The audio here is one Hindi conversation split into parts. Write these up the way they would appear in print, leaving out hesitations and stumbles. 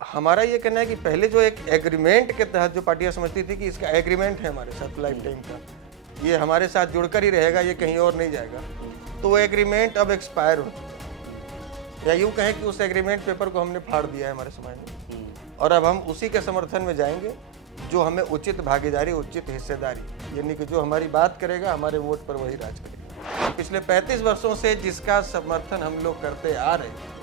हमारा ये कहना है कि पहले जो एक एग्रीमेंट के तहत जो पार्टियां समझती थी कि इसका एग्रीमेंट है हमारे साथ लाइफ टाइम का, ये हमारे साथ जुड़कर ही रहेगा, ये कहीं और नहीं जाएगा, तो वो एग्रीमेंट अब एक्सपायर हो चुका है। या यूँ कहें कि उस एग्रीमेंट पेपर को हमने फाड़ दिया है हमारे समाज में, और अब हम उसी के समर्थन में जाएंगे जो हमें उचित भागीदारी, उचित हिस्सेदारी, यानी कि जो हमारी बात करेगा, हमारे वोट पर वही राज करेगा। पिछले 35 वर्षों से जिसका समर्थन हम लोग करते आ रहे हैं,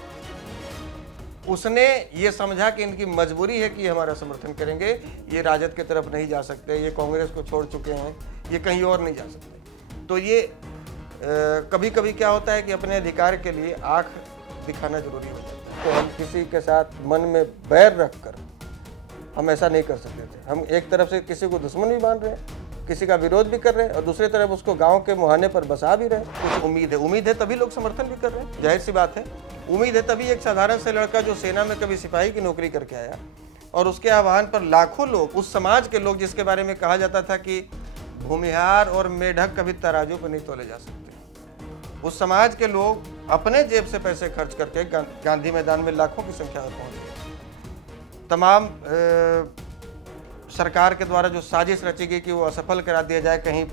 उसने ये समझा कि इनकी मजबूरी है कि हमारा समर्थन करेंगे, ये राजद की तरफ नहीं जा सकते, ये कांग्रेस को छोड़ चुके हैं, ये कहीं और नहीं जा सकते। तो ये कभी कभी क्या होता है कि अपने अधिकार के लिए आंख दिखाना जरूरी हो जाता है। तो हम किसी के साथ मन में बैर रख कर हम ऐसा नहीं कर सकते थे। हम एक तरफ से किसी को दुश्मन भी मान रहे हैं, किसी का विरोध भी कर रहे हैं, और दूसरी तरफ उसको गांव के मुहाने पर बसा भी रहे हैं। कुछ उम्मीद है तभी लोग समर्थन भी कर रहे हैं, जाहिर सी बात है। उम्मीद है तभी एक साधारण से लड़का जो सेना में कभी सिपाही की नौकरी करके आया, और उसके आह्वान पर लाखों लोग, उस समाज के लोग जिसके बारे में कहा जाता था कि भूमिहार और मेढक कभी तराजू पर नहीं तोले जा सकते, उस समाज के लोग अपने जेब से पैसे खर्च करके गांधी मैदान में लाखों की संख्या में पहुंच गए। तमाम सरकार के द्वारा जो साजिश रची गई कि वो असफल करा दिया जाए, कहीं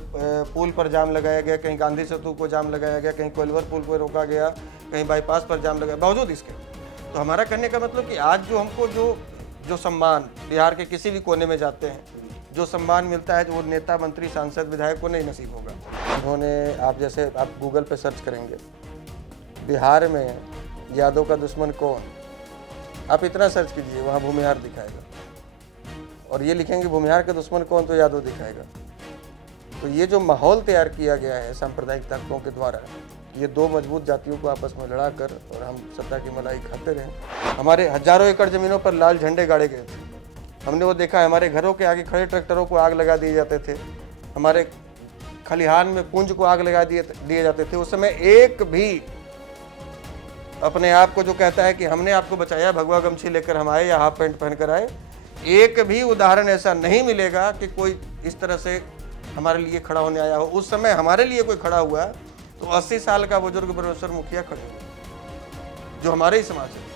पुल पर जाम लगाया गया, कहीं गांधी सेतु को जाम लगाया गया, कहीं कोइलवर पुल पर रोका गया, कहीं बाईपास पर जाम लगाया, बावजूद इसके। तो हमारा कहने का मतलब कि आज जो हमको जो सम्मान बिहार के किसी भी कोने में जाते हैं, जो सम्मान मिलता है, जो वो नेता, मंत्री, सांसद, विधायक को नहीं नसीब होगा। उन्होंने, आप गूगल पे सर्च करेंगे बिहार में यादव का दुश्मन कौन, आप इतना सर्च कीजिए, वहाँ भूमिहार दिखाएगा, और ये लिखेंगे भूमिहार का दुश्मन कौन, तो यादव दिखाएगा। तो ये जो माहौल तैयार किया गया है सांप्रदायिक ताकतों के द्वारा, ये दो मजबूत जातियों को आपस में लड़ा कर और हम सत्ता की मलाई खाते रहे। हमारे हजारों एकड़ जमीनों पर लाल झंडे गाड़े गए थे, हमने वो देखा है। हमारे घरों के आगे खड़े ट्रैक्टरों को आग लगा दिए जाते थे, हमारे खलिहान में पुंज को आग लगा दिए जाते थे। उस समय एक भी अपने आप को जो कहता है कि हमने आपको बचाया, भगवा गमछी लेकर हम आए या हाफ पैंट पहनकर आए, एक भी उदाहरण ऐसा नहीं मिलेगा कि कोई इस तरह से हमारे लिए खड़ा होने आया हो। उस समय हमारे लिए कोई खड़ा हुआ तो 80 साल का बुजुर्ग ब्रह्मेश्वर मुखिया खड़े हुए, जो हमारे ही समाज है।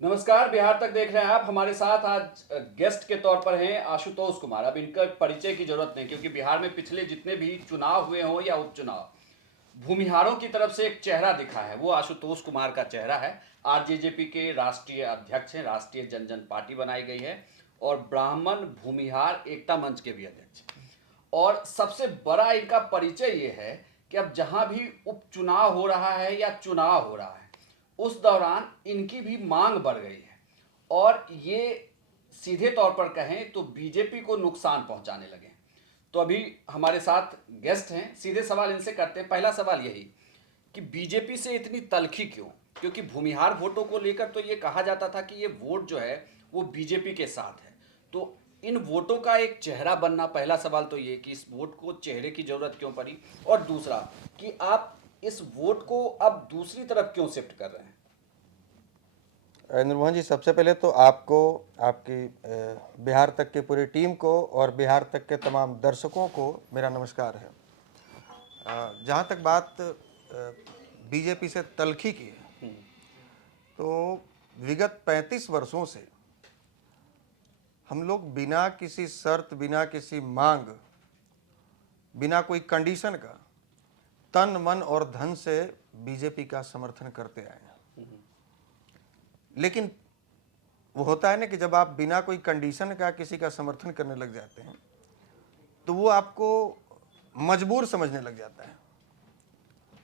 नमस्कार, बिहार तक देख रहे हैं आप। हमारे साथ आज गेस्ट के तौर पर हैं आशुतोष कुमार। अब इनका परिचय की जरूरत नहीं, क्योंकि बिहार में पिछले जितने भी चुनाव हुए हों या उपचुनाव, भूमिहारों की तरफ से एक चेहरा दिखा है, वो आशुतोष कुमार का चेहरा है। आरजेजेपी के राष्ट्रीय अध्यक्ष हैं, राष्ट्रीय जन पार्टी बनाई गई है, और ब्राह्मण भूमिहार एकता मंच के भी अध्यक्ष। और सबसे बड़ा इनका परिचय ये है कि अब जहां भी उपचुनाव हो रहा है या चुनाव हो रहा है, उस दौरान इनकी भी मांग बढ़ गई है, और ये सीधे तौर पर कहें तो बीजेपी को नुकसान पहुंचाने लगे हैं। तो अभी हमारे साथ गेस्ट हैं, सीधे सवाल इनसे करते हैं। पहला सवाल यही कि बीजेपी से इतनी तल्खी क्यों? क्योंकि भूमिहार वोटों को लेकर तो ये कहा जाता था कि ये वोट जो है वो बीजेपी के साथ है। तो इन वोटों का एक चेहरा बनना, पहला सवाल तो ये कि इस वोट को चेहरे की जरूरत क्यों पड़ी, और दूसरा कि आप इस वोट को अब दूसरी तरफ क्यों शिफ्ट कर रहे हैं? निर्मोहन जी, सबसे पहले तो आपको, आपकी बिहार तक की पूरी टीम को और बिहार तक के तमाम दर्शकों को मेरा नमस्कार है। जहाँ तक बात बीजेपी से तल्खी की है, तो विगत 35 वर्षों से हम लोग बिना किसी शर्त, बिना किसी मांग, बिना कोई कंडीशन का तन, मन और धन से बीजेपी का समर्थन करते आए हैं। लेकिन वो होता है ना कि जब आप बिना कोई कंडीशन का किसी का समर्थन करने लग जाते हैं, तो वो आपको मजबूर समझने लग जाता है,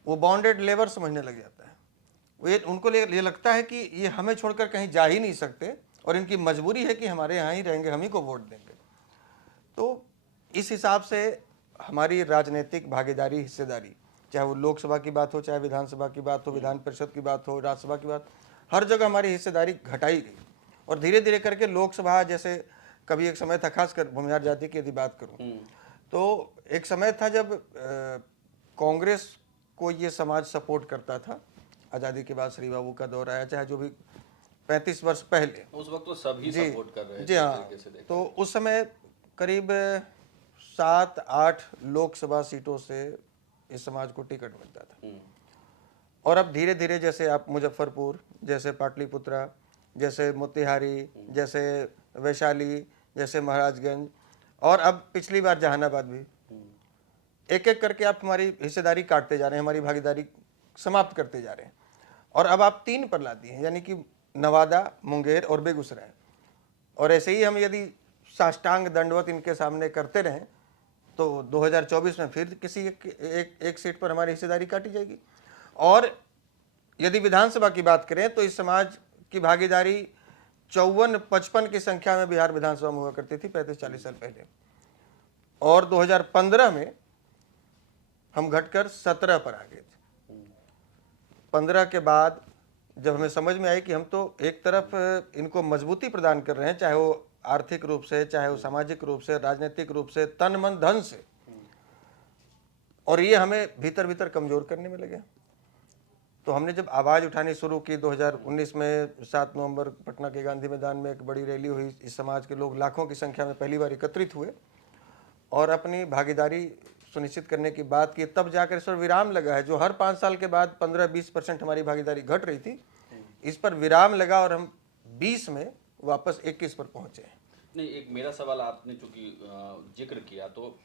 वो बॉन्डेड लेबर समझने लग जाता है। उनको ये लगता है कि ये हमें छोड़कर कहीं जा ही नहीं सकते, और इनकी मजबूरी है कि हमारे यहाँ ही रहेंगे, हम ही को वोट देंगे। तो इस हिसाब से हमारी राजनीतिक भागीदारी, हिस्सेदारी, चाहे वो लोकसभा की बात हो, चाहे विधानसभा की बात हो, विधान परिषद की बात हो, राज्यसभा की बात, हर जगह हमारी हिस्सेदारी घटाई गई। और धीरे धीरे करके लोकसभा, जैसे कभी एक समय था, खासकर भूमिहार जाति की यदि बात करूं, तो एक समय था जब कांग्रेस को ये समाज सपोर्ट करता था। आज़ादी के बाद श्री बाबू का दौर आया, चाहे जो भी 35 वर्ष पहले, उस वक्त तो सभी सपोर्ट कर रहे थे। जी हाँ, तो उस समय करीब 7-8 लोकसभा सीटों से इस समाज को टिकट मिलता था। और अब धीरे धीरे, जैसे आप मुजफ्फरपुर, जैसे पाटलिपुत्रा, जैसे मोतिहारी, जैसे वैशाली, जैसे महाराजगंज, और अब पिछली बार जहानाबाद भी। एक एक करके आप हमारी हिस्सेदारी काटते जा रहे हैं, हमारी भागीदारी समाप्त करते जा रहे हैं, और अब आप 3 पर ला दिए हैं, यानी कि नवादा, मुंगेर और बेगूसराय। और ऐसे ही हम यदि साष्टांग दंडवत इनके सामने करते रहें तो 2024 में फिर किसी एक सीट पर हमारी हिस्सेदारी काटी जाएगी। और यदि विधानसभा की बात करें तो इस समाज की भागीदारी 54-55 की संख्या में बिहार विधानसभा में हुआ करती थी 35-40 साल पहले, और 2015 में हम घटकर 17 पर आ गए थे। 15 के बाद जब हमें समझ में आई कि हम तो एक तरफ इनको मजबूती प्रदान कर रहे हैं, चाहे वो आर्थिक रूप से, चाहे वो सामाजिक रूप से, राजनीतिक रूप से, तन मन धन से, और ये हमें भीतर भीतर कमजोर करने में लगे। तो हमने जब आवाज़ उठानी शुरू की 2019 में 7 नवंबर पटना के गांधी मैदान में एक बड़ी रैली हुई, इस समाज के लोग लाखों की संख्या में पहली बार एकत्रित हुए और अपनी भागीदारी सुनिश्चित करने की बात की, तब जाकर इस पर विराम लगा है। जो हर 5 साल के बाद 15-20% हमारी भागीदारी घट रही थी, इस पर विराम लगा और हम 20 में वापस 21 पर पहुंचे। नहीं, एक मेरा सवाल, आपने चूंकि जिक्र किया तो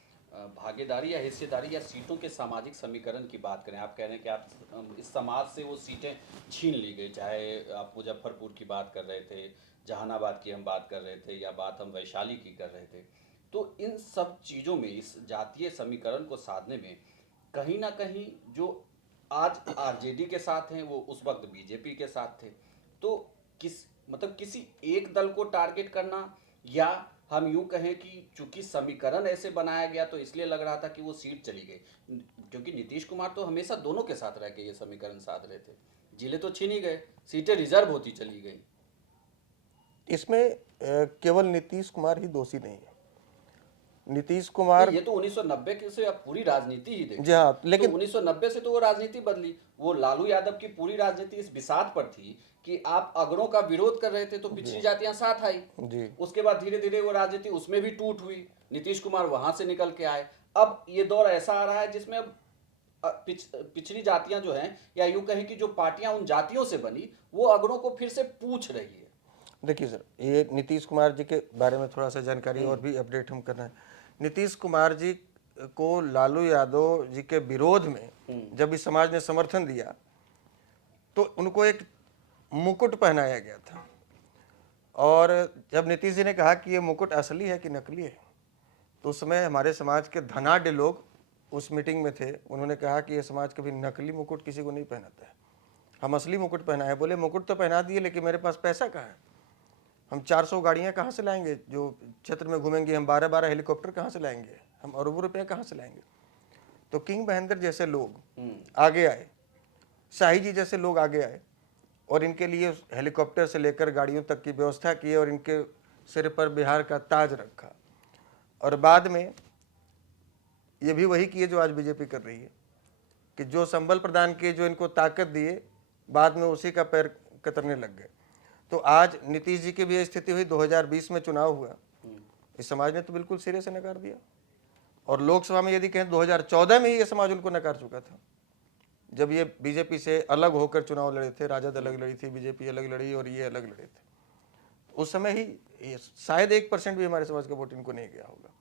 भागीदारी या हिस्सेदारी या सीटों के सामाजिक समीकरण की बात करें, आप कह रहे हैं कि आप इस समाज से वो सीटें छीन ली गई, चाहे आप मुजफ्फरपुर की बात कर रहे थे, जहानाबाद की हम बात कर रहे थे, या बात हम वैशाली की कर रहे थे। तो इन सब चीज़ों में, इस जातीय समीकरण को साधने में कहीं ना कहीं जो आज आरजेडी के साथ हैं वो उस वक्त बीजेपी के साथ थे। तो किसी एक दल को टारगेट करना, या हम यूं कहें कि चूंकि समीकरण ऐसे बनाया गया तो इसलिए लग रहा था कि वो सीट चली गई, क्योंकि नीतीश कुमार तो हमेशा दोनों के साथ रह के ये समीकरण साध रहे थे। जिले तो छीन ही गए, सीटें रिजर्व होती चली गई। इसमें केवल नीतीश कुमार ही दोषी नहीं है। नीतीश कुमार, ये तो 1990 के से अब पूरी राजनीति ही देखिए। जी हाँ, लेकिन तो 1990 से तो वो राजनीति बदली। वो लालू यादव की पूरी राजनीति इस बिसात पर थी कि आप अगड़ों का विरोध कर रहे थे तो पिछड़ी जातियां साथ आई जी। उसके बाद धीरे धीरे वो राजनीति उसमें भी टूट हुई, नीतीश कुमार वहां से निकल के आए। अब ये दौर ऐसा आ रहा है जिसमें अब पिछड़ी जातियां जो हैं, या यूं कहें कि जो पार्टियां उन जातियों से बनी, वो अगड़ों को फिर से पूछ रही है। देखिए सर, ये नीतीश कुमार जी के बारे में थोड़ा सा जानकारी और भी अपडेट हम करना है। नीतीश कुमार जी को लालू यादव जी के विरोध में जब इस समाज ने समर्थन दिया तो उनको एक मुकुट पहनाया गया था, और जब नीतीश जी ने कहा कि ये मुकुट असली है कि नकली है, तो उस समय हमारे समाज के धनाढ्य लोग उस मीटिंग में थे। उन्होंने कहा कि ये समाज कभी नकली मुकुट किसी को नहीं पहनाता है, हम असली मुकुट पहनाए। बोले मुकुट तो पहना दिए, लेकिन मेरे पास पैसा कहाँ है? हम 400 गाड़ियाँ कहाँ से लाएंगे जो क्षेत्र में घूमेंगे? हम 12-12 हेलीकॉप्टर कहाँ से लाएंगे? हम अरबों रुपये कहाँ से लाएंगे? तो किंग महेंद्र जैसे लोग आगे आए, शाही जी जैसे लोग आगे आए, और इनके लिए हेलीकॉप्टर से लेकर गाड़ियों तक की व्यवस्था की, और इनके सिर पर बिहार का ताज रखा। और बाद में ये भी वही किए जो आज बीजेपी कर रही है, कि जो संबल प्रदान किए, जो इनको ताकत दिए, बाद में उसी का पैर कतरने लग गए। तो आज नीतीश जी की भी स्थिति हुई। 2020 में चुनाव हुआ, इस समाज ने तो बिल्कुल सिरे से नकार दिया, और लोकसभा में यदि कहें 2014 में ही ये समाज उनको नकार चुका था, जब ये बीजेपी से अलग होकर चुनाव लड़े थे। राजद अलग लड़ी थी, बीजेपी अलग लड़ी, और ये अलग लड़े थे। उस समय ही शायद 1% भी हमारे समाज का वोट इनको नहीं गया होगा।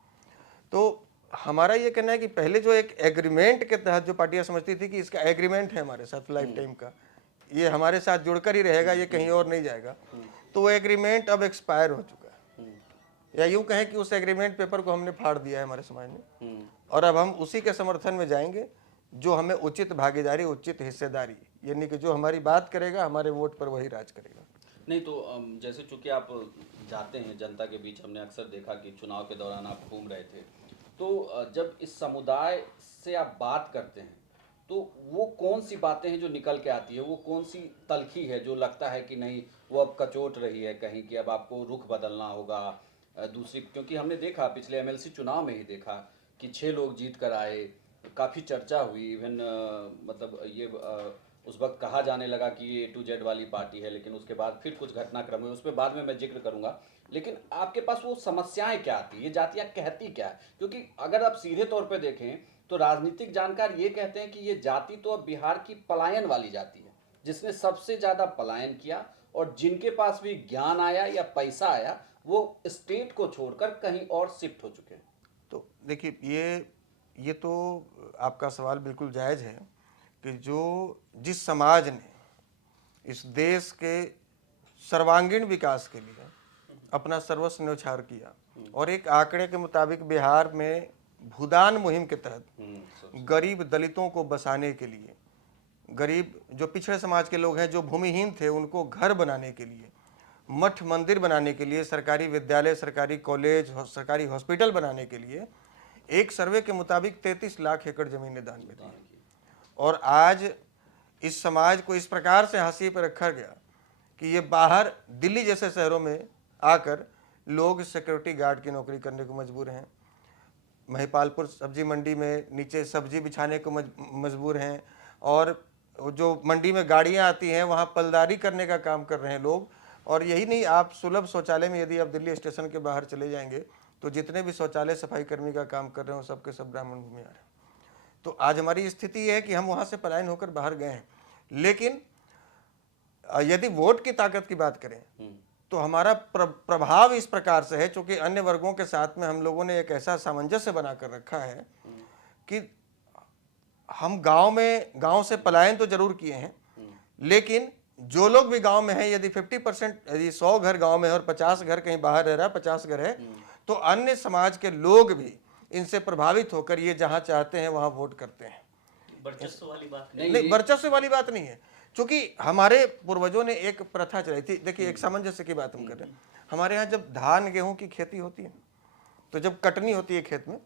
तो हमारा ये कहना है कि पहले जो एक एग्रीमेंट के तहत जो पार्टियां समझती थी कि इसका एग्रीमेंट है हमारे साथ लाइफ टाइम का, ये हमारे साथ जुड़कर ही रहेगा, ये कहीं और नहीं जाएगा, तो वो एग्रीमेंट अब एक्सपायर हो चुका है, या यूं कहें कि उस एग्रीमेंट पेपर को हमने फाड़ दिया है हमारे समाज ने, और अब हम उसी के समर्थन में जाएंगे जो हमें उचित भागीदारी, उचित हिस्सेदारी, यानी कि जो हमारी बात करेगा, हमारे वोट पर वही राज करेगा। नहीं तो जैसे चूंकि आप जाते हैं जनता के बीच, हमने अक्सर देखा कि चुनाव के दौरान आप घूम रहे थे, तो जब इस समुदाय से आप बात करते हैं तो वो कौन सी बातें हैं जो निकल के आती है, वो कौन सी तलखी है जो लगता है कि नहीं वो अब कचोट रही है कहीं, कि अब आपको रुख बदलना होगा? दूसरी, क्योंकि हमने देखा पिछले एमएलसी चुनाव में ही देखा कि 6 लोग जीत कर आए, काफ़ी चर्चा हुई, इवन मतलब ये उस वक्त कहा जाने लगा कि ये A to Z वाली पार्टी है, लेकिन उसके बाद फिर कुछ घटनाक्रम हुए, उस पर बाद में मैं जिक्र करूंगा। लेकिन आपके पास वो समस्याएं क्या आती, ये जातियां कहती क्या है? क्योंकि अगर आप सीधे तौर पे देखें तो राजनीतिक जानकार ये कहते हैं कि ये जाति तो अब बिहार की पलायन वाली जाति है, जिसने सबसे ज़्यादा पलायन किया और जिनके पास भी ज्ञान आया या पैसा आया वो स्टेट को छोड़कर कहीं और शिफ्ट हो चुके हैं। तो देखिए, ये तो आपका सवाल बिल्कुल जायज़ है कि जिस समाज ने इस देश के सर्वांगीण विकास के लिए अपना सर्वस्व न्यौछावर किया, और एक आंकड़े के मुताबिक बिहार में भूदान मुहिम के तहत गरीब दलितों को बसाने के लिए, गरीब जो पिछड़े समाज के लोग हैं, जो भूमिहीन थे, उनको घर बनाने के लिए, मठ मंदिर बनाने के लिए, सरकारी विद्यालय, सरकारी कॉलेज, सरकारी हॉस्पिटल बनाने के लिए एक सर्वे के मुताबिक 33 लाख एकड़ जमीनें दान में दी। और आज इस समाज को इस प्रकार से हाशिए पर रखा गया कि ये बाहर दिल्ली जैसे शहरों में आकर लोग सिक्योरिटी गार्ड की नौकरी करने को मजबूर हैं, महिपालपुर सब्जी मंडी में नीचे सब्जी बिछाने को मजबूर हैं, और जो मंडी में गाड़ियां आती हैं वहाँ पलदारी करने का काम कर रहे हैं लोग। और यही नहीं, आप सुलभ शौचालय में यदि आप दिल्ली स्टेशन के बाहर चले जाएंगे तो जितने भी शौचालय सफाई कर्मी का काम कर रहे हैं सबके सब ब्राह्मण भूमिहार हैं। तो आज हमारी स्थिति है कि हम वहाँ से पलायन होकर बाहर गए हैं। लेकिन यदि वोट की ताकत की बात करें तो हमारा प्रभाव इस प्रकार से है, चूंकि अन्य वर्गों के साथ में हम लोगों ने एक ऐसा सामंजस्य बनाकर रखा है कि हम गांव से पलायन तो जरूर किए हैं, लेकिन जो लोग भी गांव में हैं, यदि 50%, यदि 100 घर गांव में है और 50 घर कहीं बाहर रह रहा है, 50 घर है, तो अन्य समाज के लोग भी इनसे प्रभावित होकर ये जहां चाहते हैं वहां वोट करते हैं। वर्चस्व वाली बात नहीं, वर्चस्व वाली बात नहीं है, क्योंकि हमारे पूर्वजों ने एक प्रथा चलाई थी। देखिए, एक सामंजस्य की बात हम कर रहे हैं। हमारे यहाँ जब धान गेहूं की खेती होती है तो जब कटनी होती है खेत में,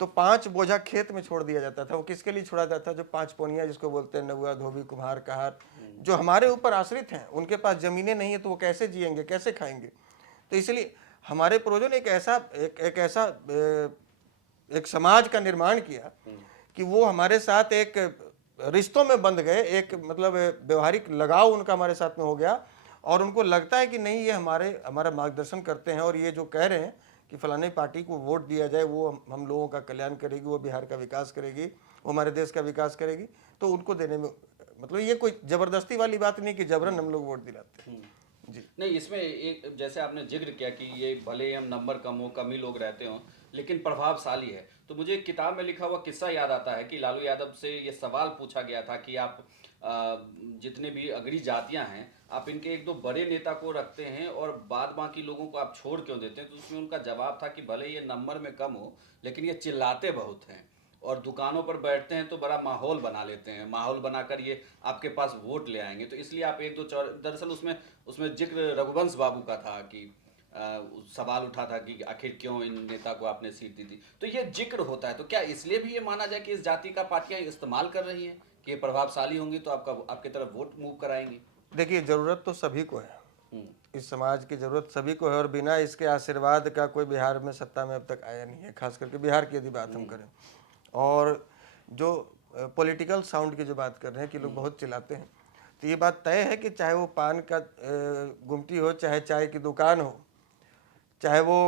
तो 5 बोझा खेत में छोड़ दिया जाता था। वो किसके लिए छोड़ा जाता था? जो 5 पोनिया जिसको बोलते हैं, नौआ, धोबी, कुम्हार, कहार, जो हमारे ऊपर आश्रित हैं, उनके पास जमीनें नहीं है तो वो कैसे जिएंगे, कैसे खाएंगे? तो इसलिए हमारे पूर्वजों ने एक समाज का निर्माण किया कि वो हमारे साथ एक रिश्तों में बंध गए, एक मतलब व्यवहारिक लगाव उनका हमारे साथ में हो गया, और उनको लगता है कि नहीं, ये हमारा मार्गदर्शन करते हैं, और ये जो कह रहे हैं कि फलाने पार्टी को वोट दिया जाए, वो हम लोगों का कल्याण करेगी, वो बिहार का विकास करेगी, वो हमारे देश का विकास करेगी, तो उनको देने में मतलब ये कोई जबरदस्ती वाली बात नहीं कि जबरन हम लोग वोट दिलाते हैं। जी नहीं, इसमें एक जैसे आपने जिक्र किया कि ये भले हम नंबर कम ही लोग रहते हों लेकिन प्रभावशाली है, तो मुझे एक किताब में लिखा हुआ किस्सा याद आता है कि लालू यादव से ये सवाल पूछा गया था कि आप जितने भी अगड़ी जातियां हैं, आप इनके एक दो बड़े नेता को रखते हैं और बाद बाकी लोगों को आप छोड़ क्यों देते हैं? तो उसमें उनका जवाब था कि भले ये नंबर में कम हो लेकिन ये चिल्लाते बहुत हैं, और दुकानों पर बैठते हैं तो बड़ा माहौल बना लेते हैं, माहौल बनाकर ये आपके पास वोट ले आएंगे। तो इसलिए आप एक दो दरअसल उसमें जिक्र रघुवंश बाबू का था कि सवाल उठा था कि आखिर क्यों इन नेता को आपने सीट दी थी। तो ये जिक्र होता है, तो क्या इसलिए भी ये माना जाए कि इस जाति का पार्टियां इस्तेमाल कर रही हैं कि ये प्रभावशाली होंगी तो आपके तरफ वोट मूव कराएंगी? देखिए, जरूरत तो सभी को है, इस समाज की जरूरत सभी को है, और बिना इसके आशीर्वाद का कोई बिहार में सत्ता में अब तक आया नहीं है, खास करके बिहार की यदि बात हम करें। और जो पॉलिटिकल साउंड की जो बात कर रहे हैं कि लोग बहुत चिल्लाते हैं, तो ये बात तय है कि चाहे वो पान का गुमटी हो, चाहे चाय की दुकान हो, चाहे वो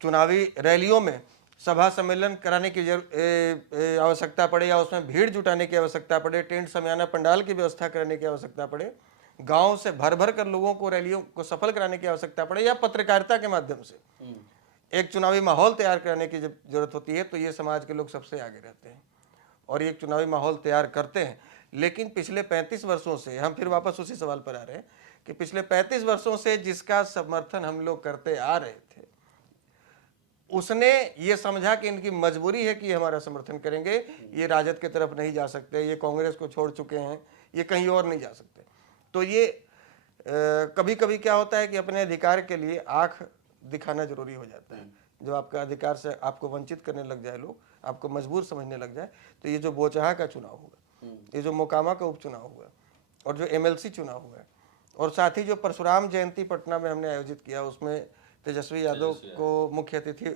चुनावी रैलियों में सभा सम्मेलन कराने की आवश्यकता पड़े, या उसमें भीड़ जुटाने की आवश्यकता पड़े, टेंट समियाना पंडाल की व्यवस्था करने की आवश्यकता पड़े, गांव से भर भर कर लोगों को रैलियों को सफल कराने की आवश्यकता पड़े, या पत्रकारिता के माध्यम से एक चुनावी माहौल तैयार करने की जब जरूरत होती है, तो ये समाज के लोग सबसे आगे रहते हैं और एक चुनावी माहौल तैयार करते हैं। लेकिन पिछले 35 वर्षों से, हम फिर वापस उसी सवाल पर आ रहे हैं कि पिछले 35 वर्षों से जिसका समर्थन हम लोग करते आ रहे थे, उसने ये समझा कि इनकी मजबूरी है कि हमारा समर्थन करेंगे, ये राजद की तरफ नहीं जा सकते, ये कांग्रेस को छोड़ चुके हैं, ये कहीं और नहीं जा सकते। तो ये कभी कभी क्या होता है कि अपने अधिकार के लिए आंख दिखाना जरूरी हो जाता है। जब आपका अधिकार से आपको वंचित करने लग जाए लोग, आपको मजबूर समझने लग जाए, तो ये जो बोचहा का चुनाव हुआ, ये जो मोकामा का उपचुनाव हुआ, और जो MLC चुनाव हुआ, और साथ ही जो परशुराम जयंती पटना में हमने आयोजित किया, उसमें तेजस्वी यादव को मुख्य अतिथि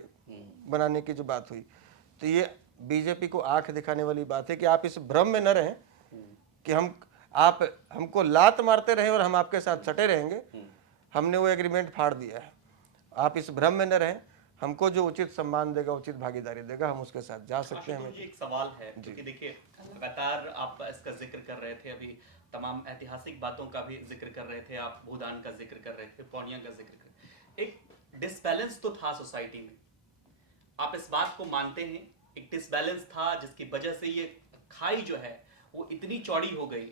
बनाने की जो बात हुई, तो ये बीजेपी को आंख दिखाने वाली बात है कि आप इस भ्रम में न रहें कि आप हमको लात मारते रहे और हम आपके साथ सटे रहेंगे। हमने वो एग्रीमेंट फाड़ दिया है, आप इस भ्रम में न रहें, हमको जो उचित सम्मान देगा, उचित भागीदारी देगा, हम उसके साथ जा सकते हैं। एक सवाल है, क्योंकि देखिए लगातार आप इसका जिक्र कर रहे थे, अभी तमाम ऐतिहासिक बातों का भी जिक्र कर रहे थे आप, भूदान का जिक्र कर रहे थे, पौड़ियां का जिक्र कर, एक डिसबैलेंस तो था सोसाइटी में, आप इस बात को मानते हैं? एक डिसबैलेंस था जिसकी वजह से ये खाई जो है वो इतनी चौड़ी हो गई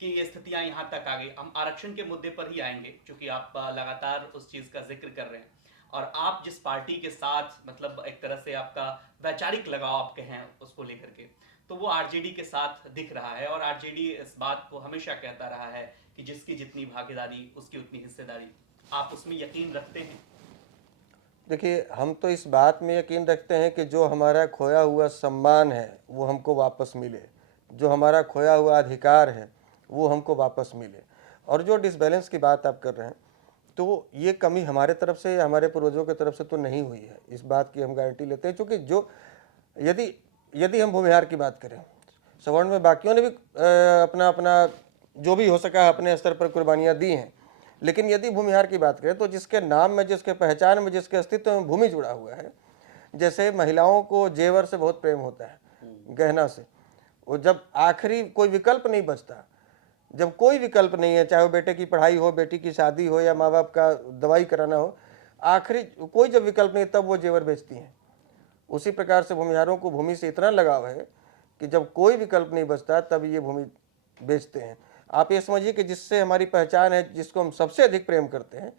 कि ये स्थितियां यहाँ तक आ गई। हम आरक्षण के मुद्दे पर ही आएंगे क्योंकि आप लगातार उस चीज का जिक्र कर रहे हैं, और आप जिस पार्टी के साथ मतलब एक तरह से आपका वैचारिक लगाव आप कहें उसको लेकर के, तो वो आरजेडी के साथ दिख रहा है, और आरजेडी इस बात को हमेशा कहता रहा है कि जिसकी जितनी भागीदारी उसकी उतनी हिस्सेदारी। आप उसमें यकीन रखते हैं? देखिए, हम तो इस बात में यकीन रखते हैं कि जो हमारा खोया हुआ सम्मान है वो हमको वापस मिले, जो हमारा खोया हुआ अधिकार है वो हमको वापस मिले। और जो डिसबैलेंस की बात आप कर रहे हैं, तो ये कमी हमारे तरफ से या हमारे पूर्वजों की तरफ से तो नहीं हुई है, इस बात की हम गारंटी लेते हैं। क्योंकि जो यदि यदि हम भूमिहार की बात करें, सवर्ण में बाकियों ने भी अपना अपना जो भी हो सका अपने स्तर पर कुर्बानियाँ दी हैं, लेकिन यदि भूमिहार की बात करें तो जिसके नाम में, जिसके पहचान में, जिसके अस्तित्व में भूमि जुड़ा हुआ है, जैसे महिलाओं को जेवर से बहुत प्रेम होता है, गहना से, वो जब आखिरी कोई विकल्प नहीं बचता, जब कोई विकल्प नहीं है, चाहे वो बेटे की पढ़ाई हो, बेटी की शादी हो या माँ बाप का दवाई कराना हो, आखिरी कोई जब विकल्प नहीं तब वो जेवर बेचती हैं। उसी प्रकार से भूमिहारों को भूमि से इतना लगाव है कि जब कोई विकल्प नहीं बचता तब ये भूमि बेचते हैं। आप ये समझिए कि जिससे हमारी पहचान है, जिसको हम सबसे अधिक प्रेम करते हैं,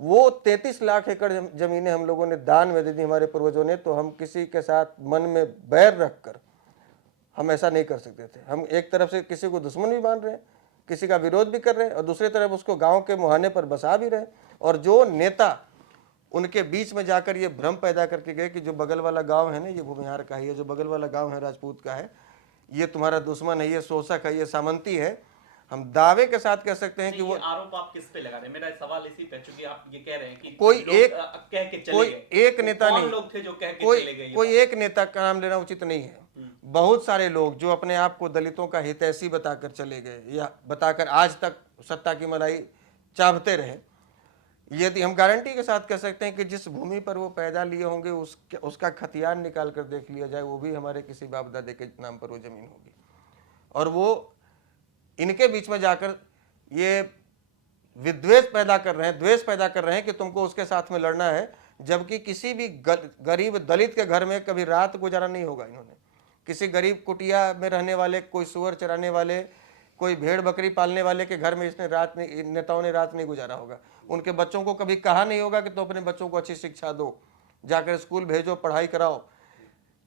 वो 33 लाख एकड़ जमीनें हम लोगों ने दान में दे दी हमारे पूर्वजों ने। तो हम किसी के साथ मन में बैर रखकर हम ऐसा नहीं कर सकते थे। हम एक तरफ से किसी को दुश्मन भी मान रहे हैं, किसी का विरोध भी कर रहे हैं, और दूसरी तरफ उसको गांव के मुहाने पर बसा भी रहे हैं। और जो नेता उनके बीच में जाकर ये भ्रम पैदा करके गए कि जो बगल वाला गांव है ना ये भूमिहार का ही है, जो बगल वाला गांव है राजपूत का है, ये तुम्हारा दुश्मन है, ये शोषक है, ये सामंती है, हम दावे के साथ कह सकते हैं कि वो आरोप आप किस पे लगा रहे हैं? मेरा सवाल इसी पे, चूंकि आप ये कह रहे हैं कि कोई लोग, एक कह के चले कोई गए। एक नेता कौन नहीं, लोग थे जो कह के कोई चले गए? कोई एक नेता का नाम लेना उचित नहीं है। बहुत सारे लोग जो अपने आप को दलितों का हितैषी बताकर चले गए या बताकर आज तक सत्ता की मलाई चाहते रहे। यदि हम गारंटी के साथ कह सकते हैं कि जिस भूमि पर वो पैदा लिए होंगे उसका खतियान निकाल कर देख लिया जाए, वो भी हमारे किसी बाप दादे के नाम पर वो जमीन होगी। और वो इनके बीच में जाकर ये विद्वेष पैदा कर रहे हैं, द्वेष पैदा कर रहे हैं कि तुमको उसके साथ में लड़ना है, जबकि किसी भी गरीब दलित के घर में कभी रात गुजारा नहीं होगा। इन्होंने किसी गरीब कुटिया में रहने वाले, कोई सुअर चराने वाले, कोई भेड़ बकरी पालने वाले के घर में नेताओं ने रात नहीं गुजारा होगा। उनके बच्चों को कभी कहा नहीं होगा कि तुम अपने बच्चों को अच्छी शिक्षा दो, जाकर स्कूल भेजो, पढ़ाई कराओ।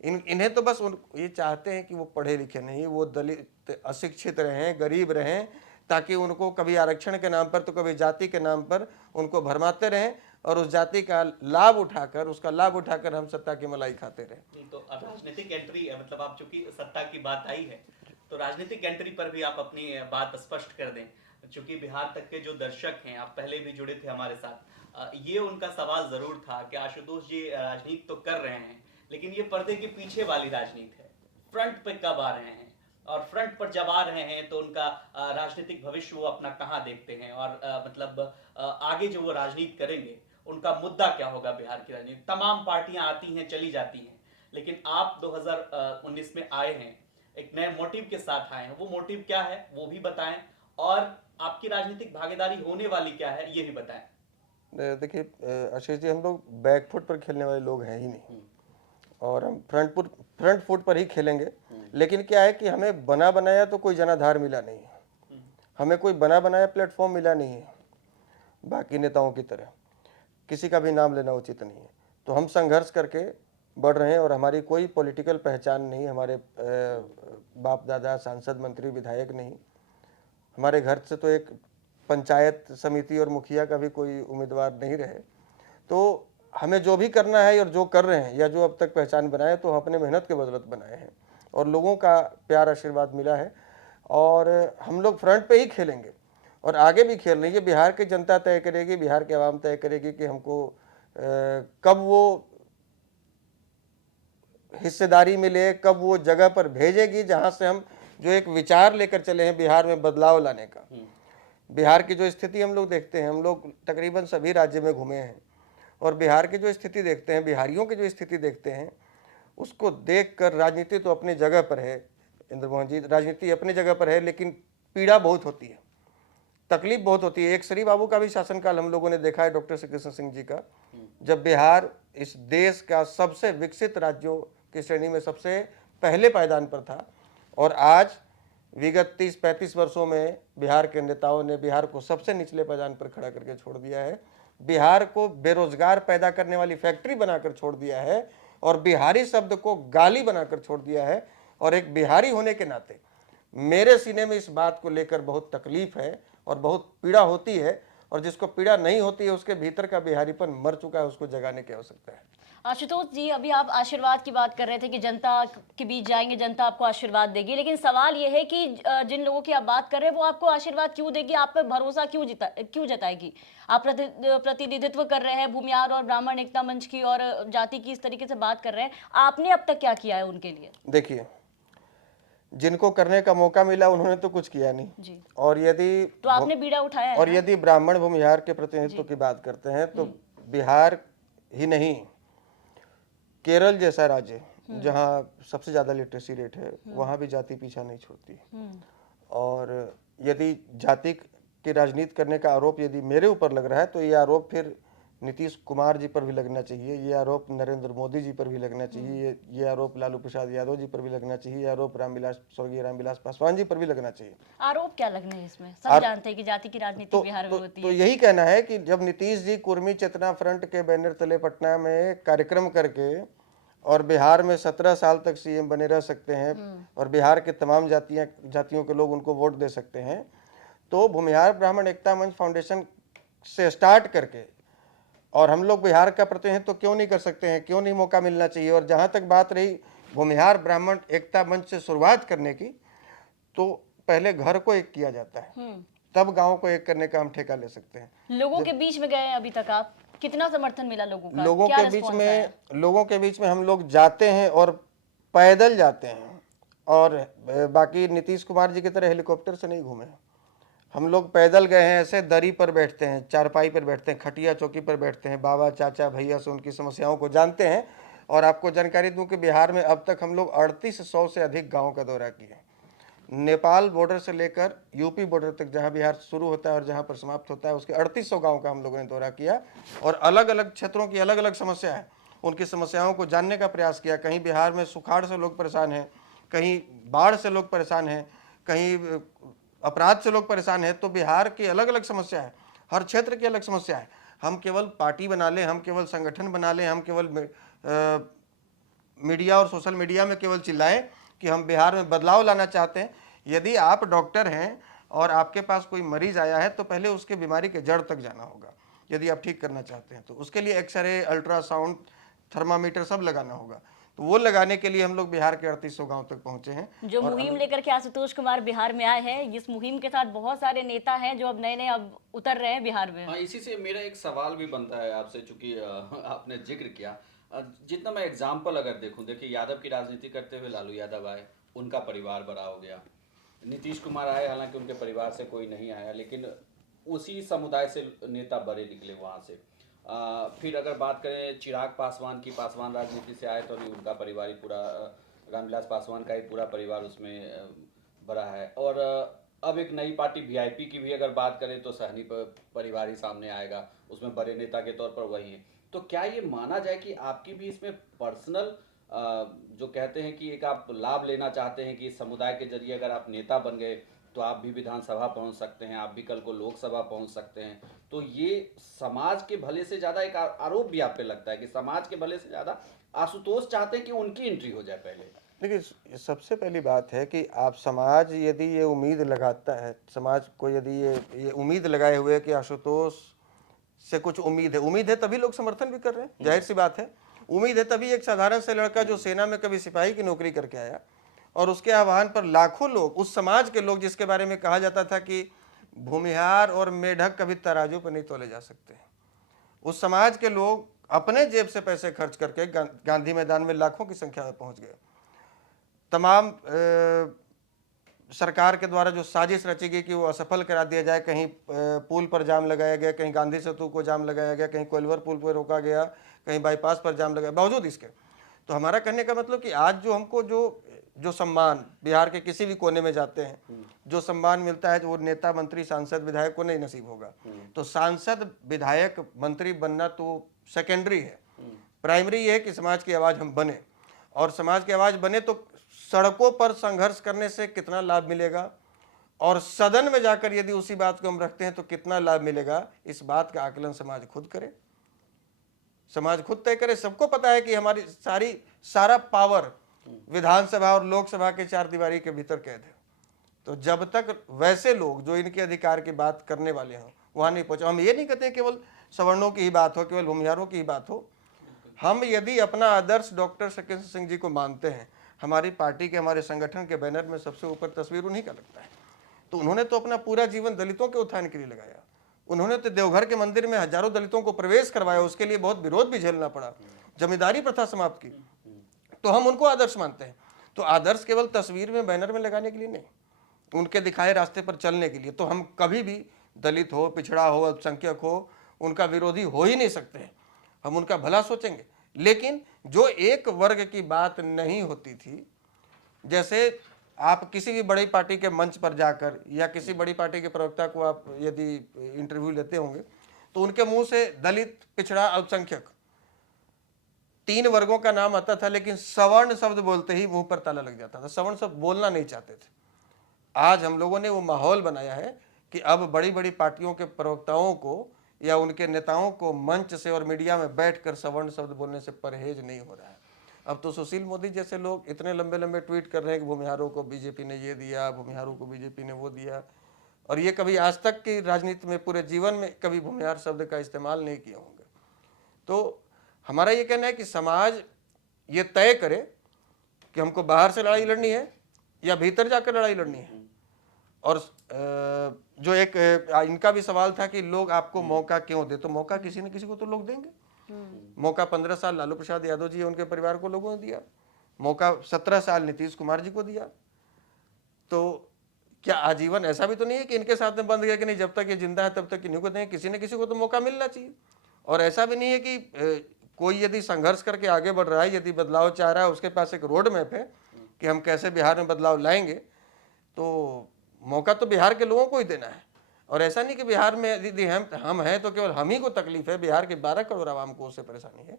इन्हें तो बस ये चाहते हैं कि वो पढ़े लिखे नहीं, वो दलित अशिक्षित रहें, गरीब रहें, ताकि उनको कभी आरक्षण के नाम पर तो कभी जाति के नाम पर उनको भरमाते रहें, और उस जाति का लाभ उठाकर, उसका लाभ उठाकर हम सत्ता की मलाई खाते रहें। तो राजनीतिक एंट्री है, मतलब आप चूंकि सत्ता की बात आई है तो राजनीतिक एंट्री पर भी आप अपनी बात स्पष्ट कर दें। चूंकि बिहार तक के जो दर्शक हैं, आप पहले भी जुड़े थे हमारे साथ, ये उनका सवाल जरूर था कि आशुतोष जी राजनीति तो कर रहे हैं, लेकिन ये पर्दे के पीछे वाली राजनीति है, फ्रंट पे कब आ रहे हैं? और फ्रंट पर जब आ रहे हैं तो उनका राजनीतिक भविष्य वो अपना कहाँ देखते हैं, और मतलब आगे जो वो राजनीति करेंगे उनका मुद्दा क्या होगा बिहार की राजनीति? तमाम पार्टियां आती हैं, चली जाती हैं, लेकिन आप 2019 में आए हैं, एक नए मोटिव के साथ आए हैं। वो मोटिव क्या है वो भी बताएं, और आपकी राजनीतिक भागीदारी होने वाली क्या है ये भी बताएं। देखिए आशीष जी, हम लोग बैकफुट पर खेलने वाले लोग हैं ही नहीं, और हम फ्रंट फुट पर ही खेलेंगे। लेकिन क्या है कि हमें बना बनाया तो कोई जनाधार मिला नहीं है, हमें कोई बना बनाया प्लेटफॉर्म मिला नहीं है बाकी नेताओं की तरह, किसी का भी नाम लेना उचित नहीं है। तो हम संघर्ष करके बढ़ रहे हैं, और हमारी कोई पॉलिटिकल पहचान नहीं, हमारे बाप दादा सांसद मंत्री विधायक नहीं, हमारे घर से तो एक पंचायत समिति और मुखिया का भी कोई उम्मीदवार नहीं रहे। तो हमें जो भी करना है और जो कर रहे हैं या जो अब तक पहचान बनाए तो हम अपने मेहनत के बदौलत बनाए हैं, और लोगों का प्यार आशीर्वाद मिला है, और हम लोग फ्रंट पे ही खेलेंगे और आगे भी खेल रही है। बिहार की जनता तय करेगी, बिहार की आवाम तय करेगी कि हमको कब वो हिस्सेदारी मिले, कब वो जगह पर भेजेगी जहां से हम जो एक विचार लेकर चले हैं बिहार में बदलाव लाने का। बिहार की जो स्थिति हम लोग देखते हैं, हम लोग तकरीबन सभी राज्य में घूमे हैं, और बिहार की जो स्थिति देखते हैं, बिहारियों की जो स्थिति देखते हैं, उसको देखकर राजनीति तो अपनी जगह पर है इंद्रमोहन जी, राजनीति अपनी जगह पर है, लेकिन पीड़ा बहुत होती है, तकलीफ बहुत होती है। एक श्री बाबू का भी शासनकाल हम लोगों ने देखा है, डॉक्टर श्री कृष्ण सिंह जी का, जब बिहार इस देश का सबसे विकसित राज्यों की श्रेणी में सबसे पहले पायदान पर था, और आज विगत 30-35 वर्षों में बिहार के नेताओं ने बिहार को सबसे निचले पायदान पर खड़ा करके छोड़ दिया है, बिहार को बेरोजगार पैदा करने वाली फैक्ट्री बनाकर छोड़ दिया है, और बिहारी शब्द को गाली बनाकर छोड़ दिया है। और एक बिहारी होने के नाते मेरे सीने में इस बात को लेकर बहुत तकलीफ है और बहुत पीड़ा होती है, और जिसको पीड़ा नहीं होती है उसके भीतर का बिहारीपन मर चुका है, उसको जगाने की आवश्यकता है। आशुतोष जी, अभी आप आशीर्वाद की बात कर रहे थे कि जनता के बीच जाएंगे, जनता आपको आशीर्वाद देगी, लेकिन सवाल ये है कि जिन लोगों की आप बात कर रहे हैं वो आपको आशीर्वाद क्यों देगी, आप पे भरोसा क्यों जताएगी? आप प्रतिनिधित्व कर रहे हैं भूमिहार और ब्राह्मण एकता मंच की और जाति की, इस तरीके से बात कर रहे हैं, आपने अब तक क्या किया है उनके लिए? देखिए, जिनको करने का मौका मिला उन्होंने तो कुछ किया नहीं जी। और यदि तो आपने बीड़ा उठाया है और ना? यदि ब्राह्मण भूमिहार के प्रतिनिधित्व की बात करते हैं तो बिहार ही नहीं, केरल जैसा राज्य जहाँ सबसे ज्यादा लिटरेसी रेट है, वहाँ भी जाति पीछा नहीं छोड़ती। और यदि जाति की राजनीति करने का आरोप यदि मेरे ऊपर लग रहा है तो ये आरोप फिर नीतीश कुमार जी पर भी लगना चाहिए, ये आरोप नरेंद्र मोदी जी पर भी लगना चाहिए, ये आरोप लालू प्रसाद यादव जी पर भी लगना चाहिए, ये आरोप स्वर्गीय रामविलास पासवान जी पर भी लगना चाहिए। आरोप क्या लगने हैं इसमें? सब जानते हैं कि जाति की राजनीति बिहार में होती है। तो यही कहना है कि जब नीतीश जी कुर्मी चेतना फ्रंट के बैनर तले पटना में कार्यक्रम करके और बिहार में 17 साल तक सीएम बने रह सकते हैं और बिहार के तमाम जातियों के लोग उनको वोट दे सकते हैं, तो भूमिहार ब्राह्मण एकता मंच फाउंडेशन से स्टार्ट करके और हम लोग बिहार का प्रतिनिधित्व तो क्यों नहीं कर सकते हैं, क्यों नहीं मौका मिलना चाहिए। और जहाँ तक बात रही भूमिहार ब्राह्मण एकता मंच से शुरुआत करने की, तो पहले घर को एक किया जाता है, तब गांव को एक करने का हम ठेका ले सकते हैं। लोगों के बीच में गए हैं अभी तक आप, कितना समर्थन मिला लोगों का? लोगों क्या के response आया? लोगों के बीच में हम लोग जाते हैं और पैदल जाते हैं, और बाकी नीतीश कुमार जी की तरह हेलीकॉप्टर से नहीं घूमे। हम लोग पैदल गए हैं, ऐसे दरी पर बैठते हैं, चारपाई पर बैठते हैं, खटिया चौकी पर बैठते हैं, बाबा चाचा भैया से उनकी समस्याओं को जानते हैं। और आपको जानकारी दूं कि बिहार में अब तक हम लोग 3800 से अधिक गाँव का दौरा किए। नेपाल बॉर्डर से लेकर यूपी बॉर्डर तक, जहां बिहार शुरू होता है और जहां पर समाप्त होता है, उसके 3800 गांव का हम लोगों ने दौरा किया और अलग अलग क्षेत्रों की अलग अलग समस्या है, उनकी समस्याओं को जानने का प्रयास किया। कहीं बिहार में सुखाड़ से लोग परेशान हैं, कहीं बाढ़ से लोग परेशान हैं, कहीं अपराध से लोग परेशान हैं। तो बिहार की अलग अलग समस्या है, हर क्षेत्र की अलग समस्या है। हम केवल पार्टी बना लें, हम केवल संगठन बना लें, हम केवल मीडिया और सोशल मीडिया में केवल चिल्लाएं कि हम बिहार में बदलाव लाना चाहते हैं। यदि आप डॉक्टर हैं और आपके पास कोई मरीज आया है तो पहले उसके बीमारी के जड़ तक जाना होगा। यदि आप ठीक करना चाहते हैं तो उसके लिए एक्सरे, अल्ट्रासाउंड, थर्मामीटर सब लगाना होगा। तो वो लगाने के लिए हम लोग बिहार के 3800 गांव तक पहुंचे हैं। जो मुहिम लेकर के आशुतोष कुमार बिहार में आए हैं, इस मुहिम के साथ बहुत सारे नेता हैं जो अब नए अब उतर रहे हैं बिहार में। हाँ, इसी से मेरा एक सवाल भी बनता है आपसे, चूंकि आपने जिक्र किया, जितना मैं एग्जाम्पल अगर देखूं, देखिए यादव की राजनीति करते हुए लालू यादव आए, उनका परिवार बड़ा हो गया। नीतीश कुमार आए, हालांकि उनके परिवार से कोई नहीं आया, लेकिन उसी समुदाय से नेता बड़े निकले वहाँ से। फिर अगर बात करें चिराग पासवान की, पासवान राजनीति से आए तो नहीं, उनका परिवार ही पूरा, रामविलास पासवान का ही पूरा परिवार उसमें बड़ा है। और अब एक नई पार्टी वीआईपी की भी अगर बात करें तो सहनी परिवार ही सामने आएगा, उसमें बड़े नेता के तौर पर वही है। तो क्या ये माना जाए कि आपकी भी इसमें पर्सनल, जो कहते हैं कि एक आप लाभ लेना चाहते हैं कि इस समुदाय के जरिए अगर आप नेता बन गए तो आप भी विधानसभा पहुंच सकते हैं, आप भी कल को लोकसभा पहुंच सकते हैं, तो ये समाज के भले से ज़्यादा एक आरोप भी आप पे लगता है कि समाज के भले से ज़्यादा आशुतोष चाहते हैं कि उनकी एंट्री हो जाए पहले? देखिए, सबसे पहली बात है कि आप समाज यदि ये उम्मीद लगाता है, समाज को यदि ये उम्मीद लगाए हुए कि आशुतोष से कुछ उम्मीद है तभी लोग समर्थन भी कर रहे हैं। जाहिर सी बात है, उम्मीद है तभी एक साधारण से लड़का जो सेना में कभी सिपाही की नौकरी करके आया और उसके आह्वान पर लाखों लोग, उस समाज के लोग जिसके बारे में कहा जाता था कि भूमिहार और मेढक कभी तराजू पर नहीं तोले जा सकते, उस समाज के लोग अपने जेब से पैसे खर्च करके गांधी मैदान में लाखों की संख्या में पहुंच गए। तमाम सरकार के द्वारा जो साजिश रची गई कि वो असफल करा दिया जाए, कहीं पुल पर जाम लगाया गया, कहीं गांधी सेतु को जाम लगाया गया, कहीं कोइलवर पुल पर रोका गया, कहीं बाईपास पर जाम लगाया, बावजूद इसके। तो हमारा कहने का मतलब कि आज जो हमको जो जो सम्मान बिहार के किसी भी कोने में जाते हैं, जो सम्मान मिलता है वो नेता, मंत्री, सांसद, विधायक को नहीं नसीब होगा। तो सांसद, विधायक, मंत्री बनना तो सेकेंडरी है। प्राइमरी ये है कि समाज की आवाज़ हम बने, और समाज की आवाज़ बने तो सड़कों पर संघर्ष करने से कितना लाभ मिलेगा, और सदन में जाकर यदि उसी बात को हम रखते हैं तो कितना लाभ मिलेगा, इस बात का आकलन समाज खुद करे, समाज खुद तय करे। सबको पता है कि हमारी सारा पावर विधानसभा और लोकसभा के चार दीवारी के भीतर कैद है। तो जब तक वैसे लोग जो इनके अधिकार की बात करने वाले हों वहां नहीं पहुंचे, हम ये नहीं कहते केवल सवर्णों की ही बात हो, केवल भूमिहारों की ही बात हो। हम यदि अपना आदर्श डॉक्टर शक्ति सिंह जी को मानते हैं, हमारी पार्टी के, हमारे संगठन के बैनर में सबसे ऊपर तस्वीर उन्हीं का लगता है। तो उन्होंने तो अपना पूरा जीवन दलितों के उत्थान के लिए लगाया। उन्होंने तो देवघर के मंदिर में हजारों दलितों को प्रवेश करवाया, उसके लिए बहुत विरोध भी झेलना पड़ा, जमींदारी प्रथा समाप्त की। तो हम उनको आदर्श मानते हैं। तो आदर्श केवल तस्वीर में, बैनर में लगाने के लिए नहीं, उनके दिखाए रास्ते पर चलने के लिए। तो हम कभी भी दलित हो, पिछड़ा हो, अल्पसंख्यक हो, उनका विरोधी हो ही नहीं सकते हैं। हम उनका भला सोचेंगे। लेकिन जो एक वर्ग की बात नहीं होती थी, जैसे आप किसी भी बड़ी पार्टी के मंच पर जाकर या किसी बड़ी पार्टी के प्रवक्ता को आप यदि इंटरव्यू लेते होंगे तो उनके मुंह से दलित, पिछड़ा, अल्पसंख्यक, तीन वर्गों का नाम आता था, लेकिन सवर्ण शब्द बोलते ही मुंह पर ताला लग जाता था। सवर्ण शब्द बोलना नहीं चाहते थे। आज हम लोगों ने वो माहौल बनाया है कि अब बड़ी बड़ी पार्टियों के प्रवक्ताओं को या उनके नेताओं को मंच से और मीडिया में बैठकर सवर्ण शब्द बोलने से परहेज नहीं हो रहा है। अब तो सुशील मोदी जैसे लोग इतने लंबे लंबे ट्वीट कर रहे हैं कि भूमिहारों को बीजेपी ने ये दिया, भूमिहारों को बीजेपी ने वो दिया, और ये कभी आज तक की राजनीति में, पूरे जीवन में कभी भूमिहार शब्द का इस्तेमाल नहीं किए होंगे। तो हमारा ये कहना है कि समाज ये तय करे कि हमको बाहर से लड़ाई लड़नी है या भीतर जाकर लड़ाई लड़नी है। और जो एक इनका भी सवाल था कि लोग आपको मौका क्यों दे, तो मौका किसी न किसी को तो लोग देंगे। मौका 15 साल लालू प्रसाद यादव जी उनके परिवार को लोगों ने दिया, मौका 17 साल नीतीश कुमार जी को दिया। तो क्या आजीवन ऐसा भी तो नहीं है कि इनके साथ में बंद गया कि नहीं, जब तक ये जिंदा है तब तक इन्हीं को दें? किसी न किसी को तो मौका मिलना चाहिए। और ऐसा भी नहीं है कि कोई यदि संघर्ष करके आगे बढ़ रहा है, यदि बदलाव चाह रहा है, उसके पास एक रोड मैप है कि हम कैसे बिहार में बदलाव लाएंगे, तो मौका तो बिहार के लोगों को ही देना है। और ऐसा नहीं कि बिहार में यदि हम हैं तो केवल हम ही को तकलीफ है, बिहार के 12 करोड़ आवाम को उससे परेशानी है।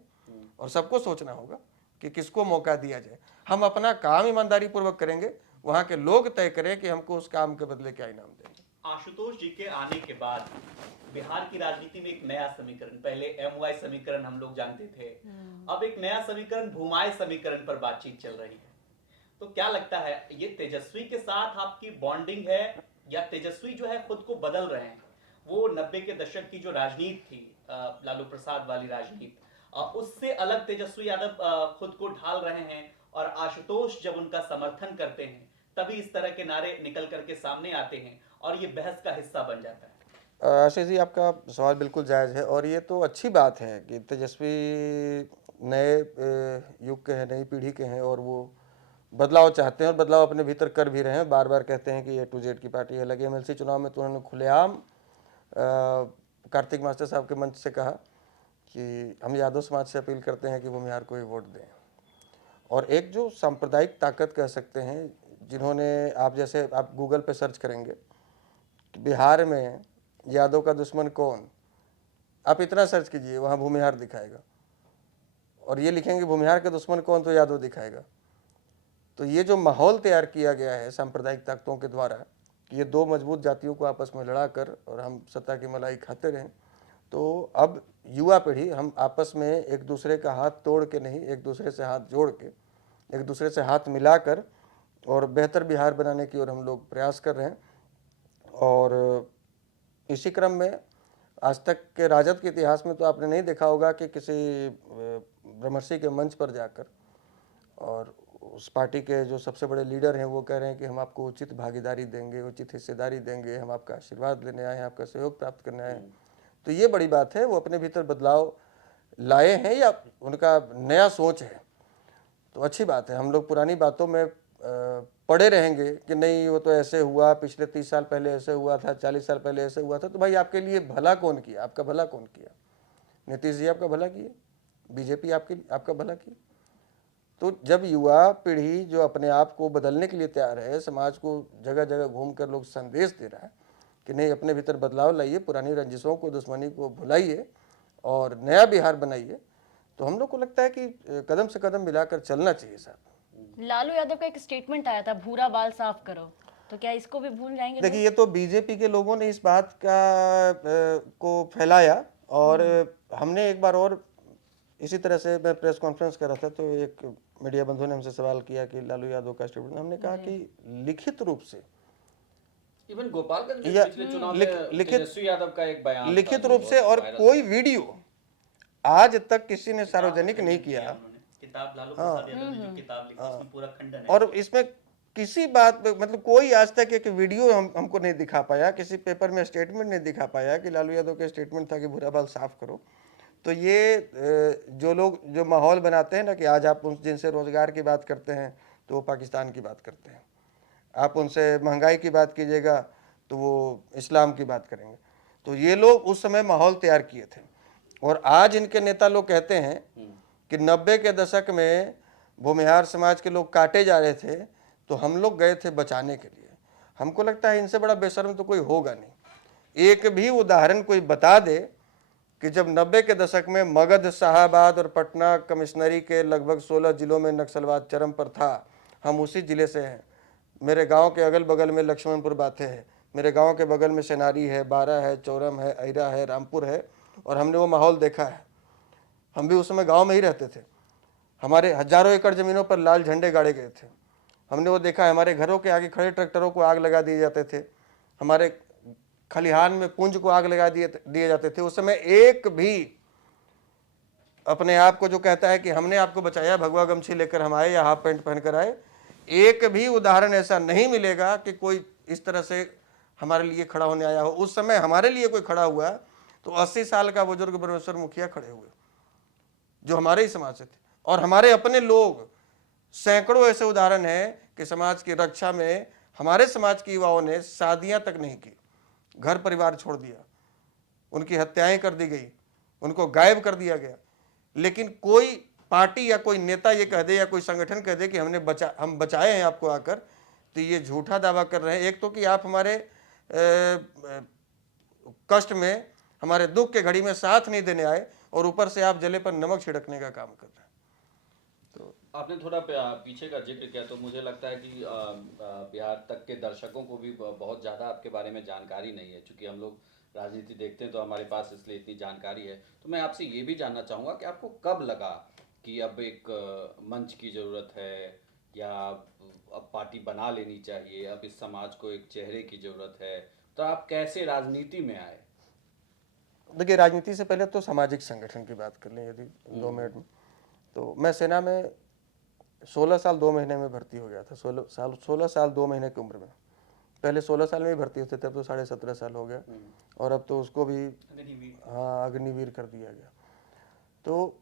और सबको सोचना होगा कि किसको मौका दिया जाए। हम अपना काम ईमानदारी पूर्वक करेंगे, वहाँ के लोग तय करें कि हमको उस काम के बदले क्या इनाम देंगे। आशुतोष जी के आने के बाद बिहार की राजनीति में एक नया समीकरण, पहले MY समीकरण हम लोग जानते थे, अब एक नया समीकरण भूमाय समीकरण पर बातचीत चल रही है। तो क्या लगता है, ये तेजस्वी के साथ आपकी बॉन्डिंग है या तेजस्वी जो है खुद को बदल रहे हैं? वो 90 के दशक की जो राजनीति थी, लालू प्रसाद वाली राजनीति, उससे अलग तेजस्वी यादव खुद को ढाल रहे हैं, और आशुतोष जब उनका समर्थन करते हैं तभी इस तरह के नारे निकल करके सामने आते हैं और ये बहस का हिस्सा बन जाता है। आशीष जी, आपका सवाल बिल्कुल जायज़ है, और ये तो अच्छी बात है कि तेजस्वी नए युग के हैं, नई पीढ़ी के हैं, और वो बदलाव चाहते हैं और बदलाव अपने भीतर कर भी रहे हैं। बार बार कहते हैं कि A to Z की पार्टी है। लगे MLC चुनाव में तो उन्होंने खुलेआम कार्तिक मास्टर साहब के मंच से कहा कि हम यादव समाज से अपील करते हैं कि भूमिहार को ही वोट दें। और एक जो सांप्रदायिक ताकत कह सकते हैं, जिन्होंने, आप गूगल पे सर्च करेंगे कि बिहार में यादव का दुश्मन कौन, आप इतना सर्च कीजिए, वहाँ भूमिहार दिखाएगा। और ये लिखेंगे भूमिहार का दुश्मन कौन, तो यादव दिखाएगा। तो ये जो माहौल तैयार किया गया है सांप्रदायिक ताकतों के द्वारा कि ये दो मजबूत जातियों को आपस में लड़ाकर और हम सत्ता की मलाई खाते रहें, तो अब युवा पीढ़ी हम आपस में एक दूसरे का हाथ तोड़ के नहीं, एक दूसरे से हाथ जोड़ के, एक दूसरे से हाथ मिलाकर और बेहतर बिहार बनाने की ओर हम लोग प्रयास कर रहे हैं। और इसी क्रम में आज तक के राजद के इतिहास में तो आपने नहीं देखा होगा कि किसी ब्रह्मर्षि के मंच पर जाकर और उस पार्टी के जो सबसे बड़े लीडर हैं वो कह रहे हैं कि हम आपको उचित भागीदारी देंगे, उचित हिस्सेदारी देंगे, हम आपका आशीर्वाद लेने आए हैं, आपका सहयोग प्राप्त करने आए हैं। तो ये बड़ी बात है, वो अपने भीतर बदलाव लाए हैं या उनका नया सोच है, तो अच्छी बात है। हम लोग पुरानी बातों में पड़े रहेंगे कि नहीं वो तो ऐसे हुआ, पिछले 30 साल पहले ऐसे हुआ था, 40 साल पहले ऐसे हुआ था। तो भाई आपके लिए भला कौन किया? आपका भला कौन किया? नीतीश जी आपका भला किए, बीजेपी आपका भला की, तो जब युवा पीढ़ी जो अपने आप को बदलने के लिए तैयार है, समाज को जगह जगह घूमकर लोग संदेश दे रहा है कि नहीं, अपने भीतर बदलाव लाइए, पुरानी रंजिशों को, दुश्मनी को भुलाइए और नया बिहार बनाइए, तो हम लोग को लगता है कि कदम से कदम मिलाकर चलना चाहिए साहब। लालू यादव का एक स्टेटमेंट आया था, भूरा बाल साफ करो, तो क्या इसको भी भूल जाएंगे लोग? देखिए, ये तो बीजेपी के लोगों ने इस बात का को फैलाया, और हमने एक बार और इसी तरह से, मैं प्रेस कॉन्फ्रेंस कर रहा था तो एक मीडिया बंधु ने हमसे सवाल किया कि लालू यादव का स्टेटमेंट, हमने कहा कि लिखित रूप से, इवन गोपालगंज में या पिछले चुनाव लिख- में लिखित- तेजस्वी यादव का एक बयान था लिखित जो रूप बहुत से, और वायरल कोई वीडियो आज तक किसी ने सार्वजनिक नहीं किया, उन्होंने किताब लालू प्रसाद यादव ने जो किताब लिखी उसमें पूरा खंडन है। और इसमें किसी बात पे, मतलब कोई आज तक एक वीडियो हमको नहीं दिखा पाया, किसी पेपर में स्टेटमेंट नहीं दिखा पाया कि लालू यादव का स्टेटमेंट था कि भूरा बाल साफ करो। तो ये जो लोग जो माहौल बनाते हैं ना कि आज आप जिनसे रोजगार की बात करते हैं तो वो पाकिस्तान की बात करते हैं, आप उनसे महंगाई की बात कीजिएगा तो वो इस्लाम की बात करेंगे। तो ये लोग उस समय माहौल तैयार किए थे, और आज इनके नेता लोग कहते हैं कि 90 के दशक में भूमिहार समाज के लोग काटे जा रहे थे तो हम लोग गए थे बचाने के लिए। हमको लगता है इनसे बड़ा बेशर्म तो कोई होगा नहीं। एक भी उदाहरण कोई बता दे कि जब 90 के दशक में मगध, शाहाबाद और पटना कमिश्नरी के लगभग 16 जिलों में नक्सलवाद चरम पर था, हम उसी जिले से हैं। मेरे गांव के अगल बगल में लक्ष्मणपुर बाथे है, मेरे गांव के बगल में सेनारी है, बारा है, चौरम है, अहिरा है, रामपुर है, और हमने वो माहौल देखा है। हम भी उस समय गांव में ही रहते थे। हमारे हजारों एकड़ ज़मीनों पर लाल झंडे गाड़े गए थे, हमने वो देखा है। हमारे घरों के आगे खड़े ट्रैक्टरों को आग लगा दिए जाते थे, हमारे खलिहान में पुंज को आग लगा दिए जाते थे। उस समय एक भी अपने आप को जो कहता है कि हमने आपको बचाया, भगवा गमछी लेकर हम आए या हाफ पैंट पहनकर आए, एक भी उदाहरण ऐसा नहीं मिलेगा कि कोई इस तरह से हमारे लिए खड़ा होने आया हो। उस समय हमारे लिए कोई खड़ा हुआ तो 80 साल का बुजुर्ग ब्रह्मेश्वर मुखिया खड़े हुए जो हमारे ही समाज से थे, और हमारे अपने लोग। सैकड़ों ऐसे उदाहरण हैं कि समाज की रक्षा में हमारे समाज के युवाओं ने शादियां तक नहीं की, घर परिवार छोड़ दिया, उनकी हत्याएं कर दी गई, उनको गायब कर दिया गया। लेकिन कोई पार्टी या कोई नेता ये कह दे या कोई संगठन कह दे कि हम बचाए हैं आपको आकर, तो ये झूठा दावा कर रहे हैं। एक तो कि आप हमारे कष्ट में, हमारे दुख के घड़ी में साथ नहीं देने आए, और ऊपर से आप जले पर नमक छिड़कने का काम कर रहे हैं। आपने थोड़ा पीछे का जिक्र किया तो मुझे लगता है कि बिहार तक के दर्शकों को भी बहुत ज़्यादा आपके बारे में जानकारी नहीं है, क्योंकि हम लोग राजनीति देखते हैं तो हमारे पास इसलिए इतनी जानकारी है। तो मैं आपसे ये भी जानना चाहूँगा कि आपको कब लगा कि अब एक मंच की ज़रूरत है, या अब पार्टी बना लेनी चाहिए, अब इस समाज को एक चेहरे की ज़रूरत है, तो आप कैसे राजनीति में आए? देखिए, राजनीति से पहले तो सामाजिक संगठन की बात कर लें यदि 2 मिनट में, तो मैं सेना में 16 साल 2 महीने में भर्ती हो गया था। 16 साल 2 महीने की उम्र में। पहले 16 साल में ही भर्ती होते थे, अब तो 17.5 साल हो गया, और अब तो उसको भी अग्निवीर कर दिया गया। तो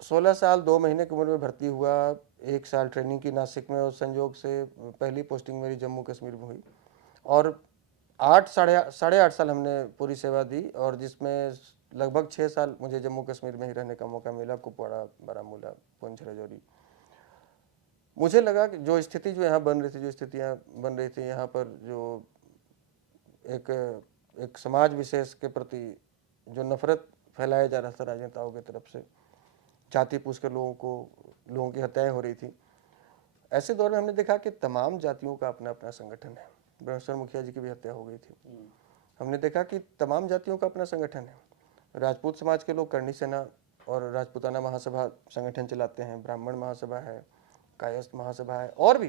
16 साल 2 महीने की उम्र में भर्ती हुआ, 1 साल ट्रेनिंग की नासिक में, और संयोग से पहली पोस्टिंग मेरी जम्मू कश्मीर में हुई, और 8 साढ़े 8 साल हमने पूरी सेवा दी, और जिसमें लगभग 6 साल मुझे जम्मू कश्मीर में ही रहने का मौका मिला, कुपवाड़ा, बारामूला, पुंछ, राजौरी। मुझे लगा कि जो स्थिति जो यहाँ बन रही थी, जो स्थितियाँ बन रही थी यहाँ पर, जो एक समाज विशेष के प्रति जो नफरत फैलाया जा रहा था राजनेताओं की तरफ से, जाति पूछ कर लोगों की हत्याएं हो रही थी, ऐसे दौर में हमने देखा कि तमाम जातियों का अपना अपना संगठन है। ब्रह्मेश्वर मुखिया जी की भी हत्या हो गई थी। हमने देखा कि तमाम जातियों का अपना संगठन है। राजपूत समाज के लोग करणी सेना और राजपूताना महासभा संगठन चलाते हैं, ब्राह्मण महासभा है, कायस्थ महासभा है, और भी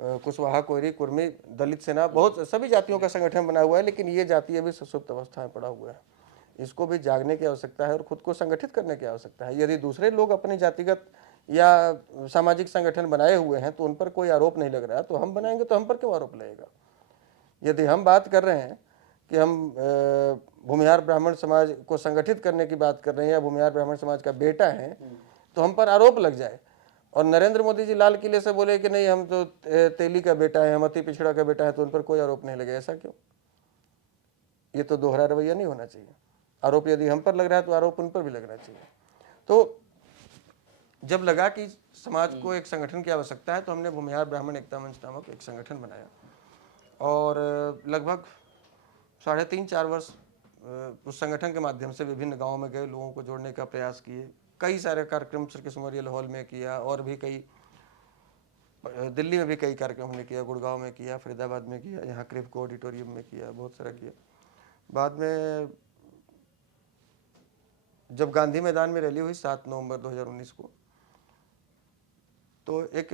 कुशवाहा, कोयरी, कुर्मी, दलित सेना, बहुत सभी जातियों का संगठन बना हुआ है। लेकिन ये जाति अभी सुषुप्त अवस्था में पड़ा हुआ है, इसको भी जागने की आवश्यकता है और खुद को संगठित करने की आवश्यकता है। यदि दूसरे लोग अपने जातिगत या सामाजिक संगठन बनाए हुए हैं तो उन पर कोई आरोप नहीं लग रहा, तो हम बनाएंगे तो हम पर क्यों आरोप लगेगा। यदि हम बात कर रहे हैं कि हम भूमिहार ब्राह्मण समाज को संगठित करने की बात कर रहे हैं, या भूमिहार ब्राह्मण समाज का बेटा है, तो हम पर आरोप लग जाए, और नरेंद्र मोदी जी लाल किले से बोले कि नहीं हम तो तेली का बेटा है, हम अति पिछड़ा का बेटा है, तो उन पर कोई आरोप नहीं लगे। ऐसा क्यों? ये तो दोहरा रवैया नहीं होना चाहिए। आरोप यदि हम पर लग रहा है तो आरोप उन पर भी लगना चाहिए। तो जब लगा कि समाज को एक संगठन की आवश्यकता है तो हमने भूमिहार ब्राह्मण एकता मंच नामक एक संगठन बनाया और लगभग 3.5-4 वर्ष उस संगठन के माध्यम से विभिन्न गांवों में गए, लोगों को जोड़ने का प्रयास किए। कई सारे कार्यक्रम श्रीकृष्ण मेमोरियल हॉल में किया और भी कई दिल्ली में भी कई कार्यक्रम हमने किया, गुड़गांव में किया, फरीदाबाद में किया, यहाँ क्रिप्को ऑडिटोरियम में किया, बहुत सारा किया। बाद में जब गांधी मैदान में रैली हुई 7 नवंबर 2019 को, तो एक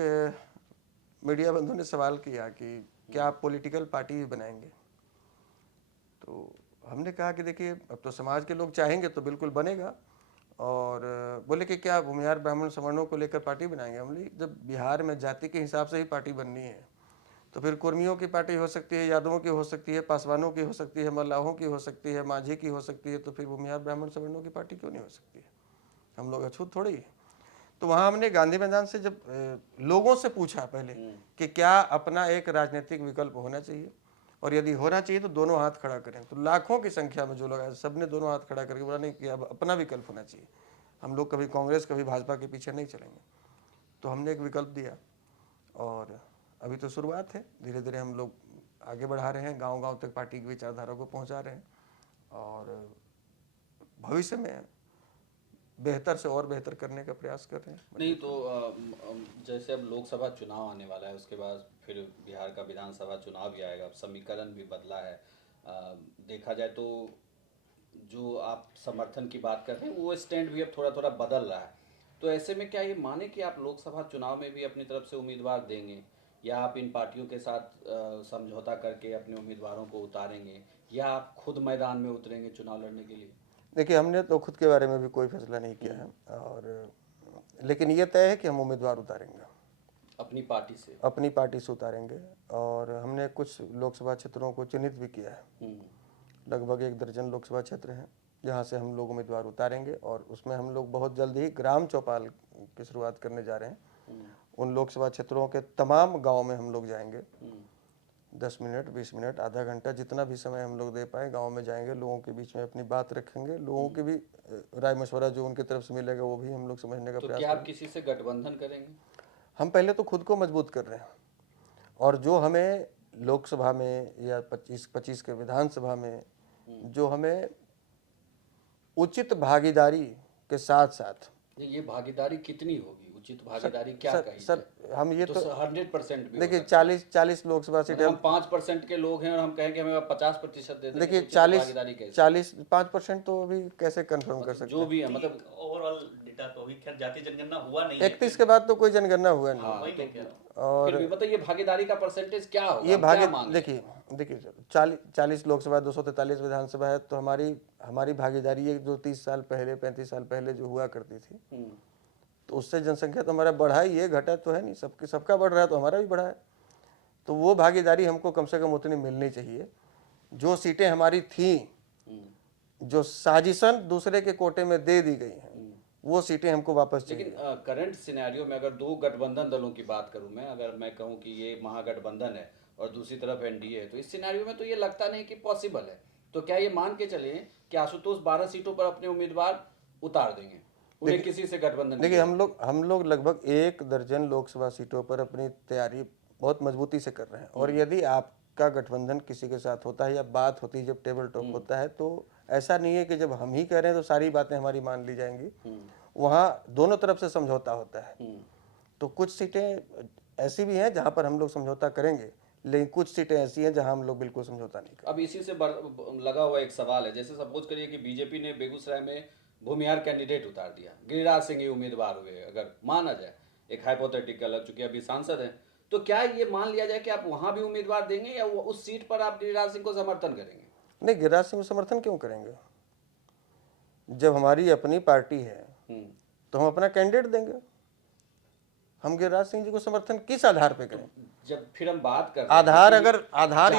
मीडिया बंधु ने सवाल किया कि क्या आप पॉलिटिकल पार्टी भी बनाएंगे? तो हमने कहा कि देखिए अब तो समाज के लोग चाहेंगे तो बिल्कुल बनेगा। और बोले कि क्या भूमिहार ब्राह्मण सवर्णों को लेकर पार्टी बनाएंगे? हम बोले जब बिहार में जाति के हिसाब से ही पार्टी बननी है तो फिर कुर्मियों की पार्टी हो सकती है, यादवों की हो सकती है, पासवानों की हो सकती है, मल्लाहों की हो सकती है, माझी की हो सकती है, तो फिर भूमिहार ब्राह्मण सवर्णों की पार्टी क्यों नहीं हो सकती है? हम लोग अछूत थोड़ी है। तो वहाँ हमने गांधी मैदान से जब लोगों से पूछा पहले कि क्या अपना एक राजनीतिक विकल्प होना चाहिए और यदि होना चाहिए तो दोनों हाथ खड़ा करें, तो लाखों की संख्या में जो लोग आए सबने दोनों हाथ खड़ा करके बोला नहीं कि अब अपना विकल्प होना चाहिए, हम लोग कभी कांग्रेस कभी भाजपा के पीछे नहीं चलेंगे। तो हमने एक विकल्प दिया और अभी तो शुरुआत है, धीरे धीरे हम लोग आगे बढ़ा रहे हैं, गांव-गांव तक पार्टी की विचारधारा को पहुंचा रहे हैं और भविष्य में बेहतर से और बेहतर करने का प्रयास कर रहे हैं। नहीं तो जैसे अब लोकसभा चुनाव आने वाला है, उसके बाद फिर बिहार का विधानसभा चुनाव भी आएगा, अब समीकरण भी बदला है। देखा जाए तो जो आप समर्थन की बात कर रहे हैं वो स्टैंड भी अब थोड़ा थोड़ा बदल रहा है। तो ऐसे में क्या ये माने कि आप लोकसभा चुनाव में भी अपनी तरफ से उम्मीदवार देंगे या आप इन पार्टियों के साथ समझौता करके अपने उम्मीदवारों को उतारेंगे या आप खुद मैदान में उतरेंगे चुनाव लड़ने के लिए? देखिए हमने तो खुद के बारे में भी कोई फैसला नहीं किया है और लेकिन ये तय है कि हम उम्मीदवार उतारेंगे, अपनी पार्टी से उतारेंगे। और हमने कुछ लोकसभा क्षेत्रों को चिन्हित भी किया है, लगभग 1 दर्जन लोकसभा क्षेत्र हैं जहां से हम लोग उम्मीदवार उतारेंगे और उसमें हम लोग बहुत जल्द ही ग्राम चौपाल की शुरुआत करने जा रहे हैं। उन लोकसभा क्षेत्रों के तमाम गाँव में हम लोग जाएंगे, 10 मिनट 20 मिनट आधा घंटा जितना भी समय हम लोग दे पाए गांव में जाएंगे, लोगों के बीच में अपनी बात रखेंगे, लोगों की भी राय मशवरा जो उनकी तरफ से मिलेगा वो भी हम लोग समझने का तो प्रयास क्या आप करेंगे। किसी से गठबंधन करेंगे? हम पहले तो खुद को मजबूत कर रहे हैं और जो हमें लोकसभा में या 25 के विधानसभा में जो हमें उचित भागीदारी के साथ साथ, ये भागीदारी कितनी होगी? उचित भागीदारी क्या कही सर हम ये तो 100% भी देखिए हो सकता है। 40 लोकसभा सीटें, हम 5% के लोग हैं और हम कहेंगे हमें 50% दे देंगे, देखिए तो उचित भागीदारी कैसे? 5% तो अभी कैसे कंफर्म कर सकते जो भी है मतलब ओवरऑल डेटा तो अभी खैर जातीय जनगणना हुआ नहीं है। 31 के बाद तो कोई जनगणना हुआ नहीं। वही मैं कह रहा हूं। और फिर भी मतलब ये भागीदारी का परसेंटेज क्या होगा? ये हम क्या भागी मांगे? देखिए सर 40 लोकसभा 243 विधानसभा है तो हमारी भागीदारी ये जो 30 साल पहले 35 साल पहले जो हुआ करती थी तो उससे जनसंख्या तो हमारा बढ़ा ही है, घटा तो है नहीं, सबका बढ़ रहा है तो हमारा भी बढ़ा है। तो वो भागीदारी हमको कम से कम उतनी मिलनी चाहिए। जो सीटें हमारी थी जो साजिशन दूसरे के कोटे में दे दी गई हैं वो सीटें हमको वापस चाहिए। लेकिन करंट सिनेरियो में अगर 2 गठबंधन दलों की बात करूं मैं, अगर मैं कहूं कि ये महागठबंधन है और दूसरी तरफ एनडीए है, तो इस सिनेरियो में तो ये लगता नहीं कि पॉसिबल है। तो क्या ये मान के चले कि आशुतोष 12 सीटों पर अपने उम्मीदवार उतार देंगे, उन्हें किसी से गठबंधन? देखिए हम लोग लगभग 1 दर्जन लोकसभा सीटों पर अपनी तैयारी बहुत मजबूती से कर रहे हैं और यदि आपका गठबंधन किसी के साथ होता है या बात होती है, जब टेबल टॉक होता है, तो ऐसा नहीं है कि जब हम ही कह रहे हैं तो सारी बातें हमारी मान ली जाएंगी। वहाँ दोनों तरफ से समझौता होता है। तो कुछ सीटें ऐसी भी हैं जहाँ पर हम लोग समझौता करेंगे, लेकिन कुछ सीटें ऐसी हैं जहाँ हम लोग बिल्कुल समझौता नहीं करेंगे। अब इसी से लगा हुआ एक सवाल है, जैसे सपोज करिए कि बीजेपी ने बेगूसराय में भूमिहार कैंडिडेट उतार दिया, गिरिराज सिंह ही उम्मीदवार हुए, अगर माना जाए एक हाइपोथेटिकल, चूंकि अभी सांसद हैं, तो क्या ये मान लिया जाए कि आप वहां भी उम्मीदवार देंगे या उस सीट पर आप गिरिराज सिंह को समर्थन करेंगे? नहीं, गिरिराज सिंह को समर्थन क्यों करेंगे? जब हमारी अपनी पार्टी है तो हम अपना कैंडिडेट देंगे। हम गिरिराज सिंह जी को समर्थन किस आधार पे करें? जब फिर हम बात कर आधार आधार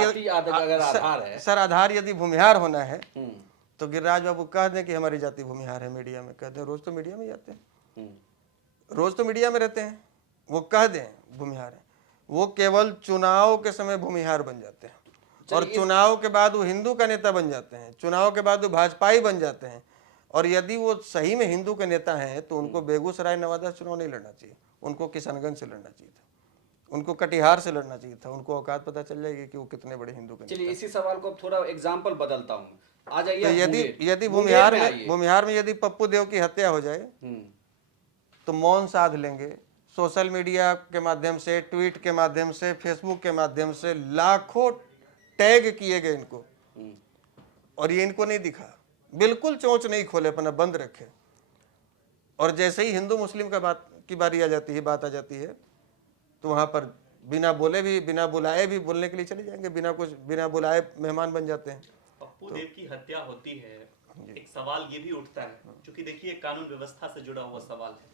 है सर, आधार यदि भूमिहार होना है तो गिरिराज बाबू कह दें कि हमारी जाति भूमिहार है, मीडिया में कह दें, रोज तो मीडिया में जाते हैं, रोज तो मीडिया में रहते हैं, वो कह दें भूमिहार है। वो केवल चुनाव के समय भूमिहार बन जाते हैं और चुनाव के बाद वो हिंदू का नेता बन जाते हैं, चुनाव के बाद वो भाजपाई बन जाते हैं और यदि वो सही में हिंदू के नेता हैं तो उनको बेगूसराय नवादा चुनाव नहीं लड़ना चाहिए, उनको किशनगंज से लड़ना चाहिए था, उनको कटिहार से लड़ना चाहिए था। उनको औकात पता चल जाएगी कि वो कितने बड़े हिंदू के नेता चलिए इसी सवाल को अब थोड़ा एग्जाम्पल बदलता हूँ, आ जाइए तो आप यदि मुंगेर। यदि मुंगेर में आइए। भूमिहार में यदि पप्पू देव की हत्या हो जाए हम्म, तो मौन साध लेंगे। सोशल मीडिया के माध्यम से, ट्वीट के माध्यम से, फेसबुक के माध्यम से लाखों टैग किए गए इनको, हम्म, और ये इनको नहीं दिखा, बिल्कुल चोंच नहीं खोले, अपना बंद रखे। और जैसे ही हिंदू मुस्लिम का बात की बारी आ जाती है, बात आ जाती है, तो वहां पर बिना बोले भी, बिना बुलाए भी बोलने के लिए चले जाएंगे, बिना बुलाए मेहमान बन जाते हैं। पप्पू देव की हत्या होती है, एक सवाल ये भी उठता है, क्योंकि देखिए कानून व्यवस्था से जुड़ा हुआ सवाल है,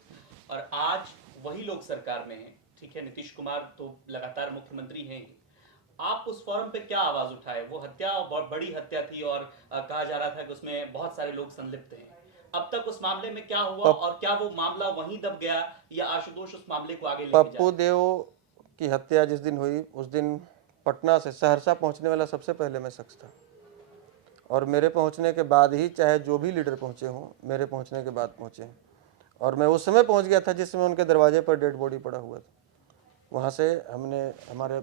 और आज वही लोग सरकार में हैं, ठीक है, नीतीश कुमार तो लगातार मुख्यमंत्री हैं ही। आप उस फोरम पे क्या आवाज उठाए? वो हत्या बहुत बड़ी हत्या थी और कहा जा रहा था कि उसमें बहुत सारे लोग संलिप्त हैं। अब तक उस मामले में क्या हुआ, और क्या वो मामला वहीं दब गया या आशुतोष उस मामले को आगे लेके जा पप्पू देव की हत्या जिस दिन हुई, उस दिन पटना से सहरसा पहुंचने वाला सबसे पहले मैं शख्स था, और मेरे पहुंचने के बाद ही चाहे जो भी लीडर पहुंचे हों, मेरे पहुंचने के बाद पहुंचे हैं। और मैं उस समय पहुंच गया था जिस समय उनके दरवाजे पर डेड बॉडी पड़ा हुआ था। वहाँ से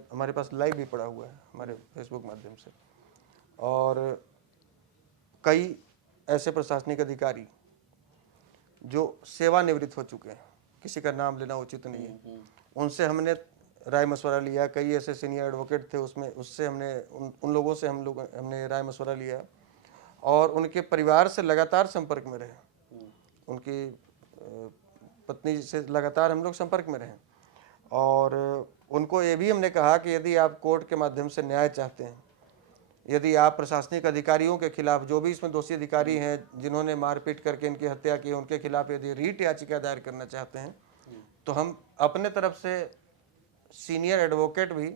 हमारे पास लाइव भी पड़ा हुआ है हमारे फेसबुक माध्यम से। और कई ऐसे प्रशासनिक अधिकारी जो सेवानिवृत्त हो चुके हैं, किसी का नाम लेना उचित नहीं है, उनसे हमने राय मशवरा लिया। कई ऐसे सीनियर एडवोकेट थे उससे हमने उन लोगों से हमने राय मशवरा लिया, और उनके परिवार से लगातार संपर्क में रहे, उनकी पत्नी से लगातार हम लोग संपर्क में रहे। और उनको ये भी हमने कहा कि यदि आप कोर्ट के माध्यम से न्याय चाहते हैं, यदि आप प्रशासनिक अधिकारियों के खिलाफ, जो भी इसमें दोषी अधिकारी हैं जिन्होंने मारपीट करके इनकी हत्या की, उनके खिलाफ यदि रीट याचिका दायर करना चाहते हैं, तो हम अपने तरफ से सीनियर एडवोकेट भी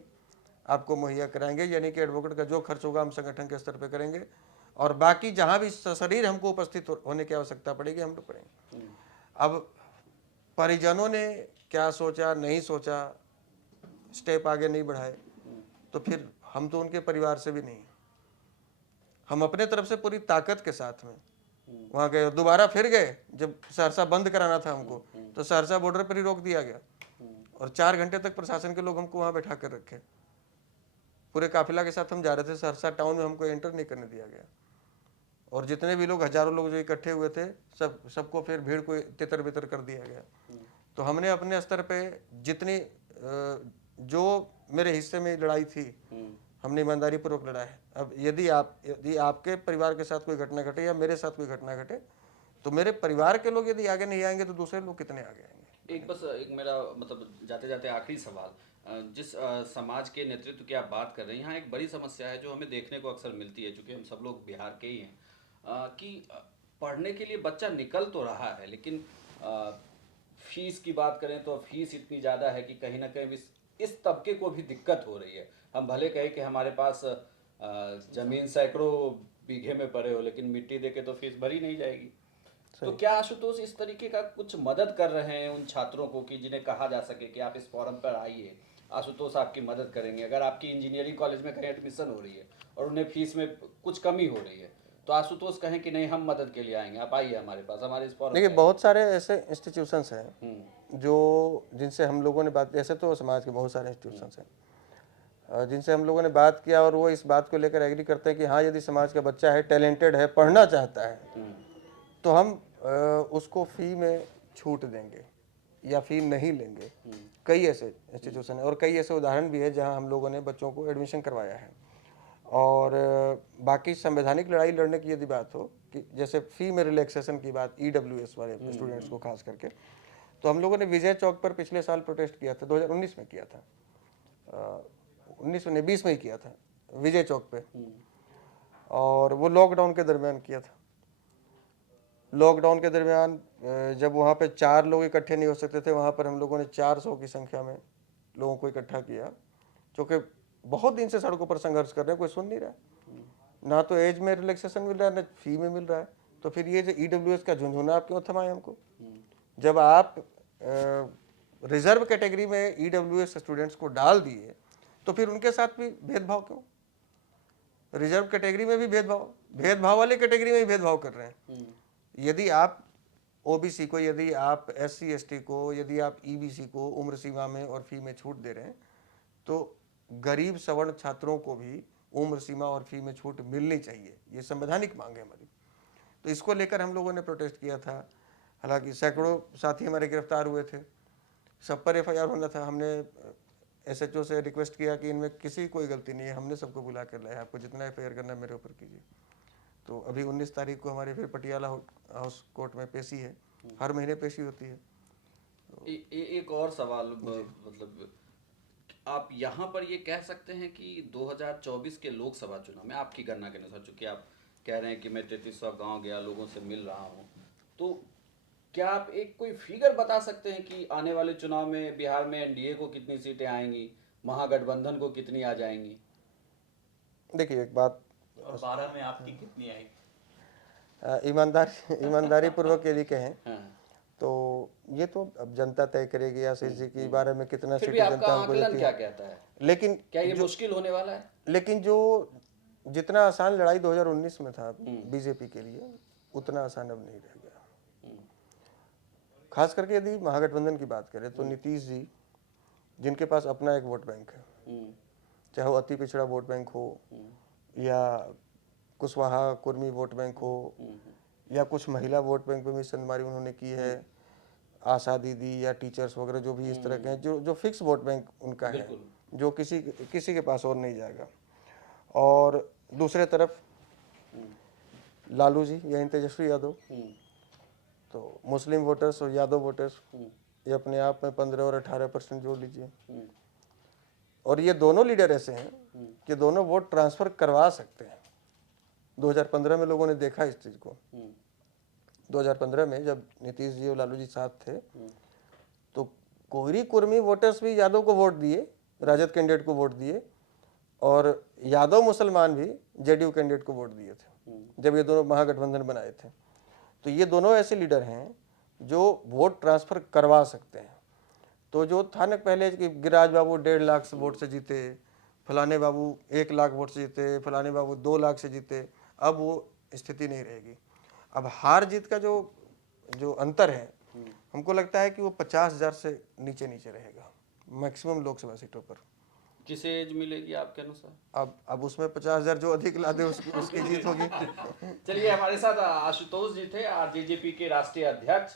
आपको मुहैया कराएंगे, यानी कि एडवोकेट का जो खर्च होगा हम संगठन के स्तर पर करेंगे, और बाकी जहाँ भी सशरीर हमको उपस्थित होने की आवश्यकता पड़ेगी हम लोग करेंगे। अब परिजनों ने क्या सोचा, नहीं सोचा, स्टेप आगे नहीं बढ़ाए, तो फिर हम तो उनके परिवार से भी नहीं, हम अपने तरफ से पूरी ताकत के साथ में वहाँ गए। दोबारा फिर गए, जब सहरसा बंद कराना था हमको, तो सहरसा बॉर्डर पर ही रोक दिया गया, और 4 घंटे तक प्रशासन के लोग हमको वहाँ बैठा कर रखे। पूरे काफिला के साथ हम जा रहे थे, सहरसा टाउन में हमको एंटर नहीं करने दिया गया। और जितने भी लोग, हजारों लोग जो इकट्ठे हुए थे, सबको फिर भीड़ को तितर बितर कर दिया गया। तो हमने अपने स्तर पे जितनी जो मेरे हिस्से में लड़ाई थी, हमने ईमानदारी पूर्वक लड़ा है। अब यदि आपके परिवार के साथ कोई घटना घटे या मेरे साथ कोई घटना घटे, तो मेरे परिवार के लोग यदि आगे नहीं आएंगे तो दूसरे लोग कितने आगे आएंगे। एक मेरा मतलब जाते जाते आखिरी सवाल, जिस समाज के नेतृत्व की आप बात कर रहे हैं, यहाँ एक बड़ी समस्या है जो हमें देखने को अक्सर मिलती है, चूंकि हम सब लोग बिहार के ही हैं, कि पढ़ने के लिए बच्चा निकल तो रहा है, लेकिन फीस की बात करें तो फीस इतनी ज़्यादा है कि कहीं ना कहीं इस तबके को भी दिक्कत हो रही है। हम भले कहें कि हमारे पास जमीन सैकड़ों बीघे में पड़े हो, लेकिन मिट्टी देके तो फीस भरी नहीं जाएगी। तो क्या आशुतोष इस तरीके का कुछ मदद कर रहे हैं उन छात्रों को कि जिन्हें कहा जा सके कि आप इस फोरम पर आइए, आशुतोष आपकी मदद करेंगे। अगर आपकी इंजीनियरिंग कॉलेज में कहीं एडमिशन हो रही है और उन्हें फीस में कुछ कमी हो रही है, तो आशुतोष कहें कि नहीं हम मदद के लिए आएंगे, आप आइए हमारे पास, हमारे इस फोरम। देखिए, बहुत सारे ऐसे इंस्टीट्यूशंस हैं जो जिनसे हम लोगों ने बात, ऐसे तो समाज के बहुत सारे इंस्टीट्यूशंस हैं जिनसे हम लोगों ने बात किया, और वो इस बात को लेकर एग्री करते हैं कि हाँ, यदि समाज का बच्चा है, टैलेंटेड है, पढ़ना चाहता है, तो हम उसको फ़ी में छूट देंगे या फ़ी नहीं लेंगे। कई ऐसे इंस्टीट्यूशन है और कई ऐसे उदाहरण भी है जहाँ हम लोगों ने बच्चों को एडमिशन करवाया है। और बाकी संवैधानिक लड़ाई लड़ने की यदि बात हो कि जैसे फ़ी में रिलैक्सेशन की बात, EWS वाले स्टूडेंट्स को खास करके, तो हम लोगों ने विजय चौक पर पिछले साल प्रोटेस्ट किया था, 2019 में किया था, 20 में ही किया था विजय चौक पे, और वो लॉकडाउन के दरमियान किया था। लॉकडाउन के दरमियान जब वहाँ पे 4 लोग इकट्ठे नहीं हो सकते थे, वहाँ पर हम लोगों ने 400 की संख्या में लोगों को इकट्ठा किया, क्योंकि बहुत दिन से सड़कों पर संघर्ष कर रहे हैं, कोई सुन नहीं रहा, ना तो एज में रिलैक्सेशन मिल रहा है, ना फी में मिल रहा है। तो फिर ये जो EWS का झुंझुना आप क्यों थमाए हमको? जब आप रिजर्व कैटेगरी में EWS स्टूडेंट्स को डाल दिए, तो फिर उनके साथ भी भेदभाव क्यों? रिजर्व कैटेगरी में भी भेदभाव वाले कैटेगरी में भी भेदभाव कर रहे हैं। यदि आप ओबीसी को, यदि आप एससी एसटी को, यदि आप ईबीसी को उम्र सीमा में और फी में छूट दे रहे हैं, तो गरीब सवर्ण छात्रों को भी उम्र सीमा और फी में छूट मिलनी चाहिए। ये संवैधानिक मांग है हमारी। तो इसको लेकर हम लोगों ने प्रोटेस्ट किया था। हालांकि सैकड़ों साथी हमारे गिरफ्तार हुए थे, सब पर एफआईआर होना था। हमने एसएचओ से रिक्वेस्ट किया कि इनमें किसी की कोई गलती नहीं है, हमने सबको बुला कर लाया, आपको जितना एफआईआर करना है मेरे ऊपर कीजिए। तो अभी 19 तारीख को हमारी फिर पटियाला हाउस कोर्ट में पेशी है। हर महीने पेशी होती है। एक और सवाल, मतलब आप यहाँ पर ये कह सकते हैं कि 2024 के लोकसभा चुनाव में आपकी गणना के अनुसार, चूंकि आप कह रहे हैं कि मैं 33वां गांव गया, लोगों से मिल रहा हूँ, तो क्या आप एक कोई फिगर बता सकते हैं कि आने वाले चुनाव में बिहार में एनडीए को कितनी सीटें आएंगी, महागठबंधन को कितनी आ जाएंगी? देखिए एक बात, और 12 में आपकी कितनी आई? ईमानदारी पूर्वक यदि कहें हाँ। तो ये तो अब जनता तय करेगी आशीष जी की बारे में कितना फिर सीटें भी आपका जनता हमको आकलन देती क्या है। कहता है? लेकिन क्या ये मुश्किल होने वाला है? लेकिन जो जितना आसान लड़ाई 2019 में था बीजेपी के लिए, उतना आसान अब नहीं रह गया। खास करके यदि महागठबंधन की बात करें तो नीतीश जी, जिनके पास अपना एक वोट बैंक है, चाहे वो अति पिछड़ा वोट बैंक हो या कुशवाहा कुर्मी वोट बैंक हो या कुछ महिला वोट बैंक पे भी संदमारी उन्होंने की है, आशा दीदी या टीचर्स वगैरह जो भी इस तरह के हैं, जो फिक्स वोट बैंक उनका है, जो किसी के पास और नहीं जाएगा। और दूसरे तरफ लालू जी या तेजस्वी यादव, तो मुस्लिम वोटर्स और यादव वोटर्स ये अपने आप में 15 और 18% जोड़ लीजिए। और ये दोनों लीडर ऐसे हैं कि दोनों वोट ट्रांसफर करवा सकते हैं। 2015 में लोगों ने देखा इस चीज को। 2015 में जब नीतीश जी और लालू जी साथ थे, तो कोहरी कुर्मी वोटर्स भी यादव को वोट दिए, राजद कैंडिडेट को वोट दिए, और यादव मुसलमान भी जेडीयू कैंडिडेट को वोट दिए थे जब ये दोनों महागठबंधन बनाए थे। तो ये दोनों ऐसे लीडर हैं जो वोट ट्रांसफर करवा सकते हैं। तो जो था ना पहले कि गिरिराज बाबू 1.5 लाख वोट से जीते, फलाने बाबू 1 लाख वोट से जीते, फलाने बाबू 2 लाख से जीते, अब वो स्थिति नहीं रहेगी। अब हार जीत का जो अंतर है, हमको लगता है कि वो 50,000 से नीचे रहेगा मैक्सिमम लोकसभा सीटों पर। किसे एज मिलेगी आपके अनुसार? अब उसमें 50,000 जो अधिक ला दे उसकी जीत होगी। चलिए, हमारे साथ आशुतोष जी थे, आरजेजेपी के राष्ट्रीय अध्यक्ष,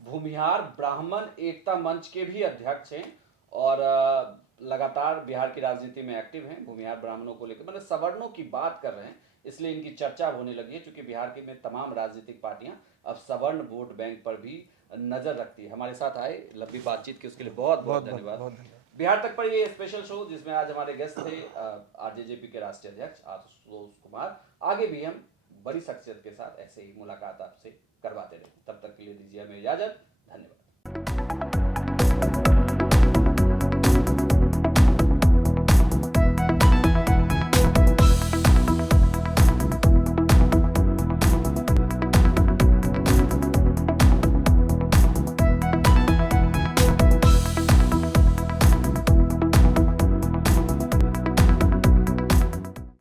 भूमिहार ब्राह्मण एकता मंच के भी अध्यक्ष हैं और लगातार बिहार की राजनीति में एक्टिव हैं। भूमिहार ब्राह्मणों को लेकर, मतलब सवर्णों की बात कर रहे हैं, इसलिए इनकी चर्चा होने लगी है, क्योंकि बिहार की में तमाम राजनीतिक पार्टियां अब सवर्ण वोट बैंक पर भी नजर रखती है। हमारे साथ आए, लंबी बातचीत की उसके लिए बहुत बहुत धन्यवाद। बिहार तक पर ये स्पेशल शो जिसमें आज हमारे गेस्ट थे आरजेजेपी के राष्ट्रीय अध्यक्ष आशुतोष कुमार। आगे भी हम बड़ी शख्सियत के साथ ऐसे ही मुलाकात आपसे करवाते रहें। तब तक के लिए दीजिए हमें इजाजत। धन्यवाद।